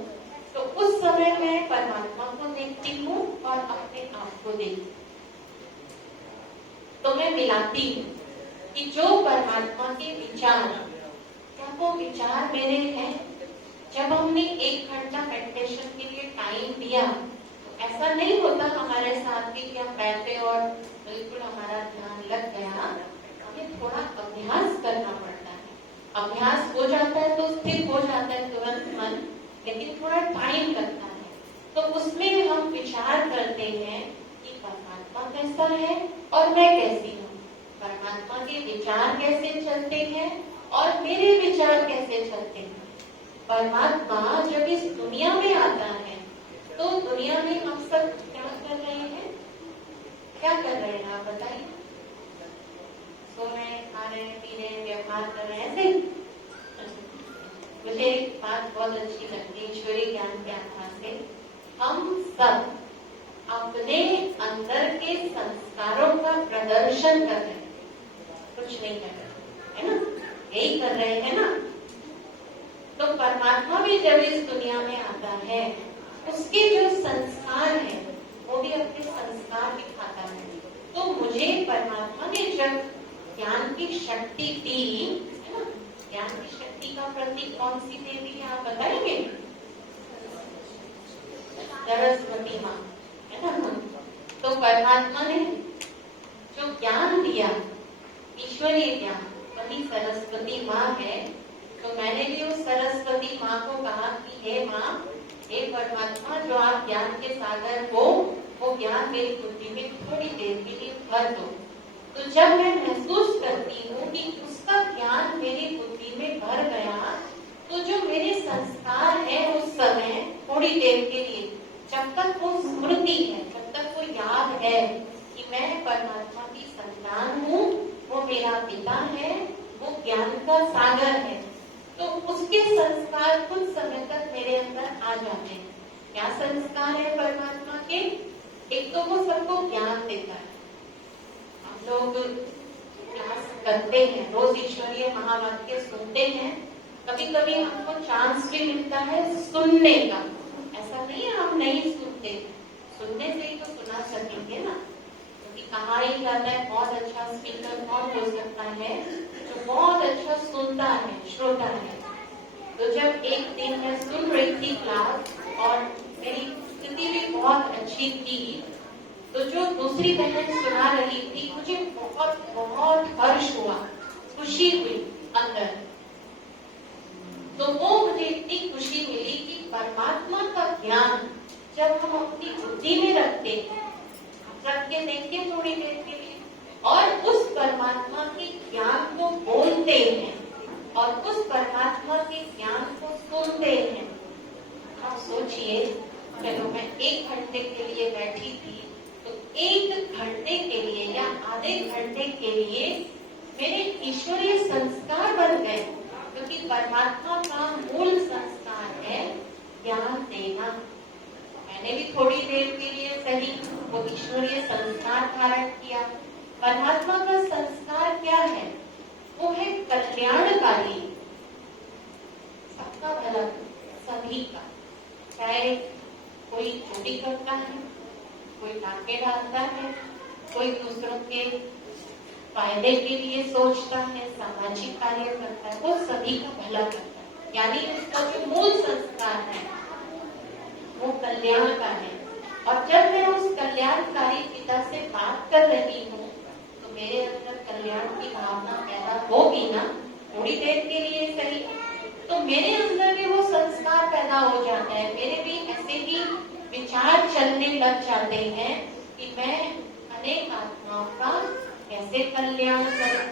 तो उस समय मैं परमात्मा को देखती हूँ और अपने आप को देखती हूँ। तो मैं मिलाती हूँ कि जो परमात्मा के विचार, क्या वो विचार मेरे हैं। जब हमने 1 घंटा मेडिटेशन के लिए टाइम दिया तो ऐसा नहीं होता हमारे साथ भी कि हम बैठे और बिल्कुल हमारा ध्यान लग गया। हमें थोड़ा अभ्यास करना पड़ता है। अभ्यास हो जाता है तो स्थिर हो जाता है तुरंत मन, लेकिन थोड़ा टाइम लगता है। तो उसमें हम विचार करते हैं कि परमात्मा कैसा है और मैं कैसी हूँ, परमात्मा के विचार कैसे चलते हैं और मेरे विचार कैसे चलते हैं। परमात्मा जब इस दुनिया में आता है तो दुनिया में हम सब क्या कर रहे हैं, क्या कर रहे हैं आप बताइए। सो रहे हैं, खा रहे हैं, पी रहे हैं, व्यवहार कर रहे हैं, ऐसे। मुझे एक बात बहुत अच्छी लगती है ईश्वरीय ज्ञान के आधार से, हम सब अपने अंदर के संस्कारों का प्रदर्शन कर रहे हैं, कुछ नहीं कर रहे, है ना, यही कर रहे हैं ना। तो परमात्मा भी जब इस दुनिया में आता है उसके जो संस्कार है वो भी अपने संस्कार दिखाता है। तो मुझे परमात्मा ने जब ज्ञान की शक्ति दी, है ना, ज्ञान की शक्ति का प्रतीक कौन सी देवी है आप बताएंगे? सरस्वती माँ, है ना। तो परमात्मा ने जो ज्ञान दिया, ईश्वरीय ज्ञान, वही सरस्वती माँ है। तो मैंने भी उस सरस्वती माँ को कहा कि हे माँ, हे परमात्मा, जो आप ज्ञान के सागर हो वो ज्ञान मेरी बुद्धि में थोड़ी देर के लिए भर दो। तो जब मैं महसूस करती हूँ कि उसका ज्ञान मेरी बुद्धि में भर गया तो जो मेरे संस्कार है उस समय थोड़ी देर के लिए, जब तक वो स्मृति है, जब तक वो याद है कि मैं परमात्मा की संतान हूँ, वो मेरा पिता है, वो ज्ञान का सागर है, तो उसके संस्कार कुछ समय तक मेरे अंदर आ जाते हैं। क्या संस्कार है परमात्मा के? एक तो वो सबको ज्ञान देता है। हम लोग क्लास करते हैं, रोज ईश्वरीय महावाक्य सुनते हैं, कभी कभी हमको चांस भी मिलता है सुनने का। ऐसा नहीं है हम नहीं सुनते, सुनने से ही तो सुना सकेंगे ना। क्योंकि कहा ही जाता है बहुत अच्छा स्पीकर कौन हो सकता है, जो बहुत अच्छा सुनता है, श्रोता है। तो जब एक दिन मैं सुन रही थी क्लास और मेरी स्थिति भी बहुत अच्छी थी, तो जो दूसरी बहन सुना रही थी मुझे बहुत बहुत हर्ष हुआ, खुशी हुई अंदर। तो वो मुझे इतनी खुशी मिली कि परमात्मा का ज्ञान जब हम अपनी बुद्धि में रखते हैं, रख के देखिए थोड़ी देर के लिए, और उस परमात्मा के ज्ञान को बोलते हैं और उस परमात्मा के ज्ञान को सुनते हैं। आप सोचिए, चलो मैं 1 घंटे के लिए बैठी थी, तो 1 घंटे के लिए या आधे घंटे के लिए मेरे ईश्वरीय संस्कार बन गए, क्योंकि परमात्मा का मूल संस्कार है ज्ञान देना। मैंने भी थोड़ी देर के लिए सही वो ईश्वरीय संस्कार धारण किया। परमात्मा का संस्कार क्या है? वो है कल्याणकारी, सबका भला, सभी का। चाहे कोई चोरी करता है, कोई डाके डालता है, कोई दूसरों के फायदे के लिए सोचता है, सामाजिक कार्य करता है, वो सभी का भला करता है। यानी उसका जो मूल संस्कार है वो कल्याण का है। और जब मैं उस कल्याणकारी पिता से बात कर रही हूँ तो मेरे अंदर कल्याण की भावना पैदा होगी ना, थोड़ी देर के लिए सही, तो मेरे अंदर भी वो संस्कार पैदा हो जाता है। मेरे भी ऐसे ही विचार चलने लग जाते हैं कि मैं अनेक आत्माओं का कैसे कल्याण करें।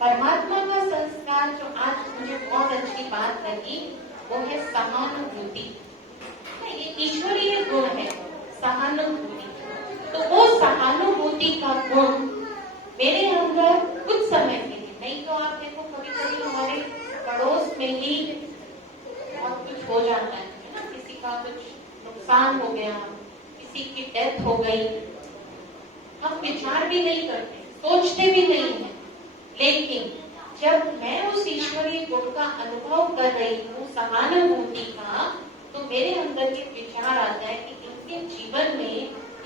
परमात्मा का संस्कार जो आज मुझे बहुत अच्छी बात लगी वो है सहानुभूति। ये ईश्वरीय गुण है सहानुभूति। तो वो सहानुभूति का गुण मेरे अंदर कुछ समय के लिए, नहीं तो आप देखो कभी कभी हमारे पड़ोस में ही बहुत कुछ हो जाता है ना, किसी का कुछ नुकसान हो गया, किसी की डेथ हो गई, हम विचार भी नहीं करते, सोचते भी नहीं है। लेकिन जब मैं उस ईश्वरीय गुण का अनुभव कर रही हूँ सहानुभूति का, तो मेरे अंदर ये विचार आता है कि इनके जीवन में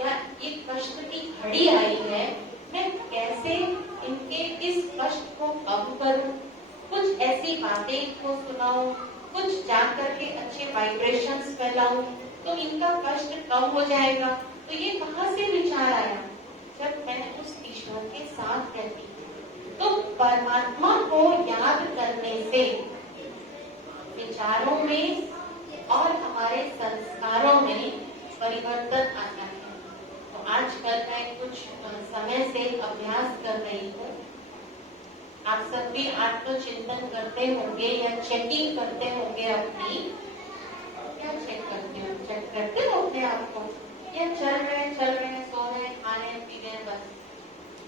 या एक कष्ट की घड़ी आई है, मैं कैसे इनके इस कष्ट को कम करूं, कुछ ऐसी बातें को सुनाऊं, कुछ जाकर के अच्छे वाइब्रेशंस फैलाऊं, तो इनका कष्ट कम हो जाएगा। तो ये कहाँ से विचार आया? जब मैं उस ईश्वर के साथ रहती हूँ। तो परमात्मा को याद करने से विचारों में और हमारे संस्कारों में परिवर्तन आता है। तो आजकल मैं कुछ समय से अभ्यास कर रही हूँ। आप सब भी आत्मचिंतन करते होंगे या चेकिंग करते होंगे अपनी। क्या चेक करते हो? चेक करते हो अपने आप को, या चल रहे सो रहे, खा रहे पी रहे, बस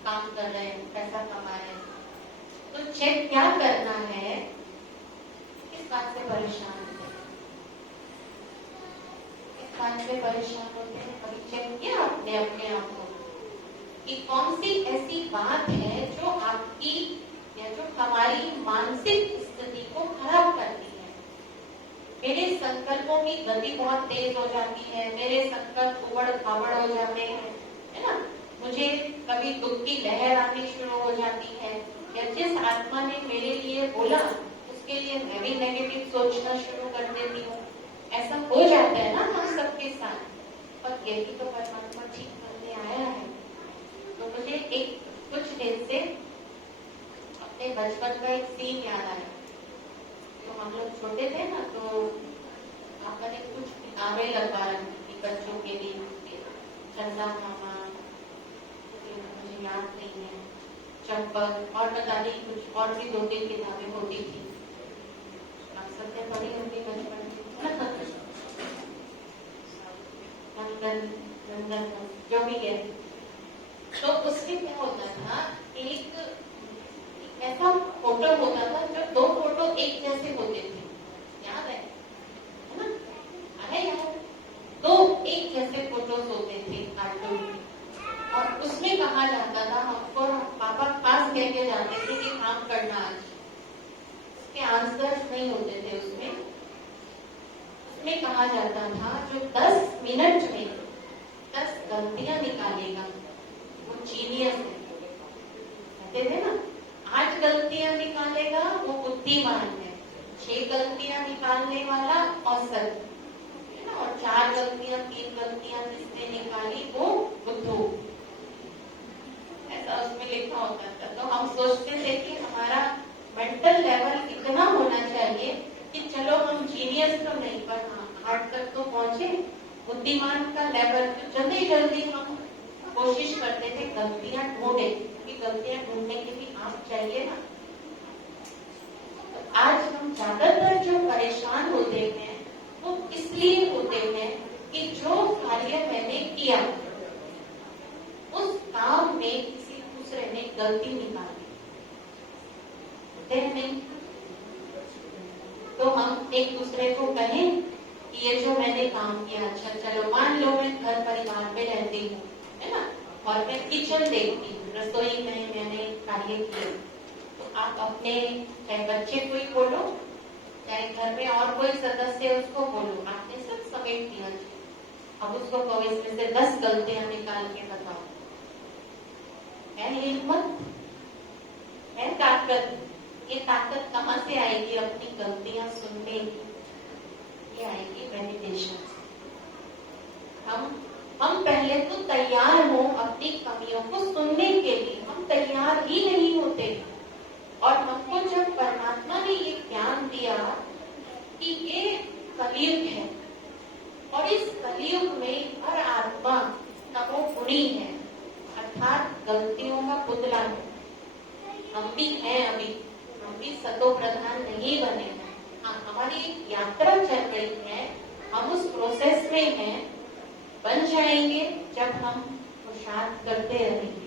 काम कर रहे हैं, पैसा कमा रहे हैं। तो चेक क्या करना है? किस बात से परेशान होते हैं? किस बात से परेशान होते हैं? कभी चेक किया आपने अपने आप को कि कौन सी ऐसी बात है जो आपकी या जो हमारी मानसिक स्थिति को खराब करती है? मेरे संकल्पों की गति बहुत तेज हो जाती है, मेरे संकल्प उबड़ खाबड़ हो जाते हैं, है ना। मुझे कभी दुख की लहर आनी शुरू हो जाती है, या जिस आत्मा ने मेरे लिए बोला उसके लिए मैं भी नेगेटिव सोचना शुरू कर देती हूँ। ऐसा हो जाता है ना हम सबके साथ, पर यही तो परमात्मा ठीक करने आया है। तो मुझे एक कुछ दिन से अपने बचपन का एक सीन याद आया। तो हम लोग छोटे थे ना, तो आपने कुछ किताबें लगवा रखी थी बच्चों के लिए, चंदा मामा, मुझे याद नहीं है, चंपक, और पता नहीं कुछ और भी 2-3 किताबें होती थी। आप सबसे पढ़ी होंगी बचपन में, नंदन जो भी है। तो उसमें क्या होता था, एक ऐसा फोटो होता था जो 2 फोटो एक जैसे होते थे, याद है ना? अरे यार 2 एक जैसे फोटोज होते थे कार्टून में, और उसमें कहा जाता था हमको, पापा पास कह के जाते थे कि काम करना आज। उसके आंसर्स नहीं होते थे उसमें कहा जाता था जो 10 मिनट में 10 गलतियां निकालेगा वो जीनियस है, कहते थे ना। 8 गलतियां निकालेगा वो बुद्धिमान है, 6 गलतियां निकालने वाला औसत है ना, और 4 गलतियां 3 गलतियां जिसने निकाली वो बुद्धू, ऐसा उसमें लिखा होता था। तो हम सोचते थे कि हमारा मेंटल लेवल इतना होना चाहिए कि चलो हम जीनियस तो नहीं, पर हाँ 8 तक तो पहुंचे, बुद्धिमान का लेवल। तो जल्दी जल्दी हम कोशिश करते थे गलतियां ढूंढे, क्योंकि गलतियां ढूंढने के लिए आप चाहिए ना। तो आज हम ज्यादातर जो परेशान होते हैं वो इसलिए होते हैं कि जो कार्य मैंने किया उस काम में किसी दूसरे ने गलती निकाली, होते हैं नहीं? तो हम एक दूसरे को कहें कि ये जो मैंने काम किया, अच्छा चलो मान लो मैं घर परिवार में रहती हूँ, है ना, और मैं किचन देखती हूँ, रसोई में मैंने कार्य किए। तो आप अपने चाहे बच्चे को ही बोलो, चाहे घर में और कोई सदस्य है उसको बोलो, आपने सब समेट दिया। अब उसको कहो इसमें से 10 गलतियां निकाल के बताओ। है हिम्मत, है ताकत। ये ताकत कहाँ से आएगी? अपनी गलतियां सुनने की, ये आएगी मेडिटेशन। हम पहले तो तैयार हो अपनी कमियों को सुनने के लिए, हम तैयार ही नहीं होते। और हमको जब परमात्मा ने ये ज्ञान दिया कि ये कलयुग है, और इस कलयुग में हर आत्मा तमोगुणी है, अर्थात गलतियों का पुतला हम भी हैं अभी, हम भी सतो प्रधान नहीं बने हैं। हाँ, हमारी एक यात्रा चल रही है, हम उस प्रोसेस में हैं, बन जाएंगे जब हम पुरुषार्थ करते रहेंगे।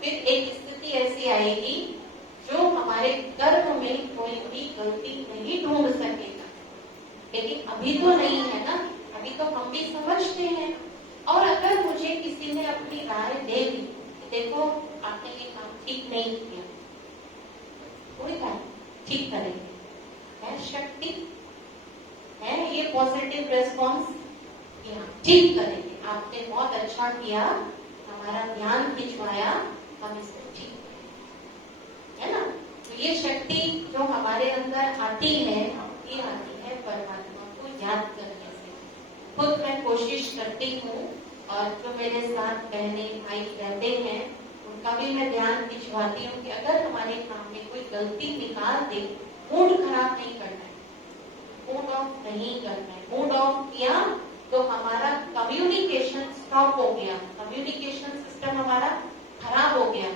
फिर एक स्थिति ऐसी आएगी जो हमारे कर्म में कोई भी गलती नहीं ढूंढ सकेगा, लेकिन अभी तो नहीं है ना, अभी तो हम भी समझते हैं। और अगर मुझे किसी ने अपनी राय दे दी कि देखो आपने ये काम ठीक नहीं किया, कोई बात ठीक करेंगे, है शक्ति, है ये पॉजिटिव रेस्पॉन्स कि हाँ ठीक करेंगे, आपने बहुत अच्छा किया, हमारा ध्यान खिंचवाया, हम इसको ठीक करेंगे, है ना। तो ये शक्ति जो हमारे अंदर आती है, ये आती है परमात्मा को याद करने से। खुद मैं कोशिश करती हूँ, और जो मेरे साथ बहने भाई रहते हैं उनका भी मैं ध्यान खिंचवाती हूँ कि अगर हमारे काम में कोई गलती निकाल दे, मूड खराब नहीं करना है, मूड ऑफ नहीं करना है। मूड ऑफ किया तो हमारा कम्युनिकेशन स्टॉप हो गया, कम्युनिकेशन सिस्टम हमारा खराब हो गया,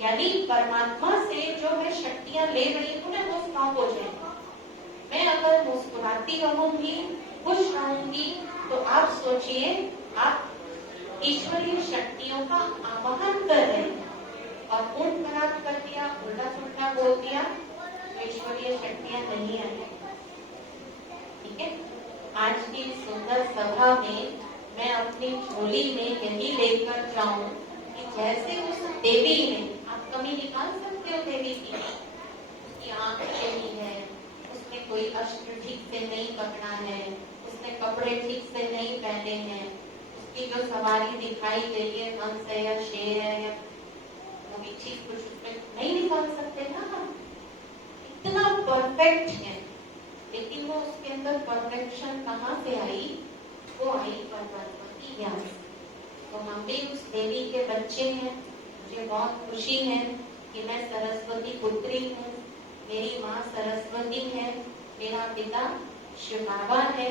यानी परमात्मा से जो मैं शक्तियां ले रही हूँ ना वो स्टॉप हो जाएगा। मैं अगर मुस्कुराती रहूंगी, खुश रहूंगी, तो आप सोचिए आप ईश्वरीय शक्तियों का आवाहन कर रहे हैं, और मूड खराब कर दिया, उल्टा सुल्टा बोल दिया, तो ईश्वरीय शक्तियां नहीं आएंगी। ठीक है, आज की सुंदर सभा में मैं अपनी झोली में यही लेकर जाऊं कि जैसे उस देवी ने, आप कमी निकाल सकते हो देवी की, उसकी आंख नहीं है, उसने कोई अस्त्र ठीक से नहीं पकड़ा है, उसने कपड़े ठीक से नहीं पहने हैं, उसकी जो सवारी दिखाई गई है हंस है या शेर है या कोई चीज, कुछ उसमें नहीं निकाल सकते ना हम, इतना परफेक्ट है। लेकिन वो उसके अंदर परफेक्शन कहाँ से आई? वो आई परमात्मा की ज्ञान। तो हम भी उस देवी के बच्चे हैं। मुझे बहुत खुशी है कि मैं सरस्वती पुत्री हूँ, मेरी माँ सरस्वती है, मेरा पिता शिव बाबा है,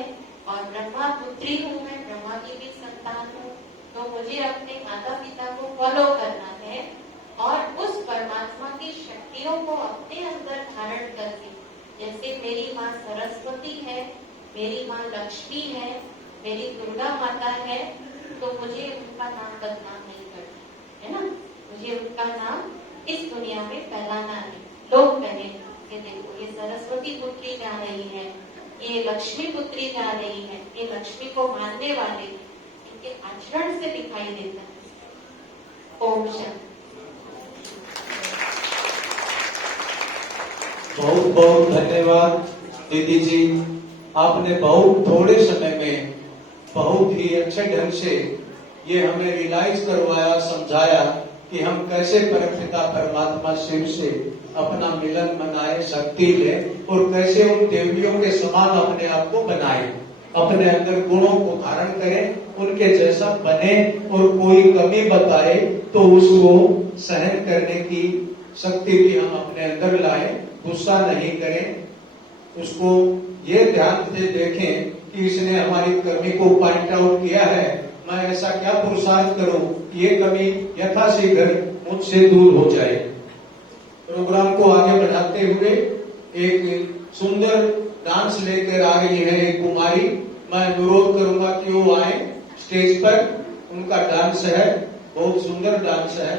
और ब्रह्मा पुत्री हूँ मैं, ब्रह्मा की भी संतान हूँ। तो मुझे अपने माता पिता को फॉलो करना है और उस परमात्मा की शक्तियों को अपने अंदर धारण करके, जैसे मेरी माँ सरस्वती है, मेरी माँ लक्ष्मी है, मेरी दुर्गा माता है, तो मुझे उनका नाम बदनाम नहीं करना है ना, मुझे उनका नाम इस दुनिया में फैलाना है। लोग कहें कि देखो ये सरस्वती पुत्री जा रही है, ये लक्ष्मी पुत्री जा रही है, ये लक्ष्मी को मानने वाले, इनके आचरण से दिखाई देता है। ओम शांति। बहुत बहुत धन्यवाद दीदी जी, आपने बहुत थोड़े समय में बहुत ही अच्छे ढंग से ये हमें रियलाइज करवाया, समझाया कि हम कैसे परमपिता परमात्मा शिव से अपना मिलन मनाए, शक्ति ले, और कैसे उन देवियों के समान अपने आप को बनाए, अपने अंदर गुणों को धारण करें, उनके जैसा बने, और कोई कमी बताए तो उसको सहन करने की शक्ति भी हम अपने अंदर लाए, गुस्सा नहीं करें, उसको ये ध्यान से देखें कि इसने हमारी कमी को पॉइंट आउट किया है, मैं ऐसा क्या पुरुषार्थ करूं ये कमी यथाशीघ्र मुझसे दूर हो जाए। प्रोग्राम को आगे बढ़ाते हुए एक सुंदर डांस लेकर आ रही है एक कुमारी, मैं अनुरोध करूंगा कि वो आए स्टेज पर, उनका डांस है, बहुत सुंदर डांस है।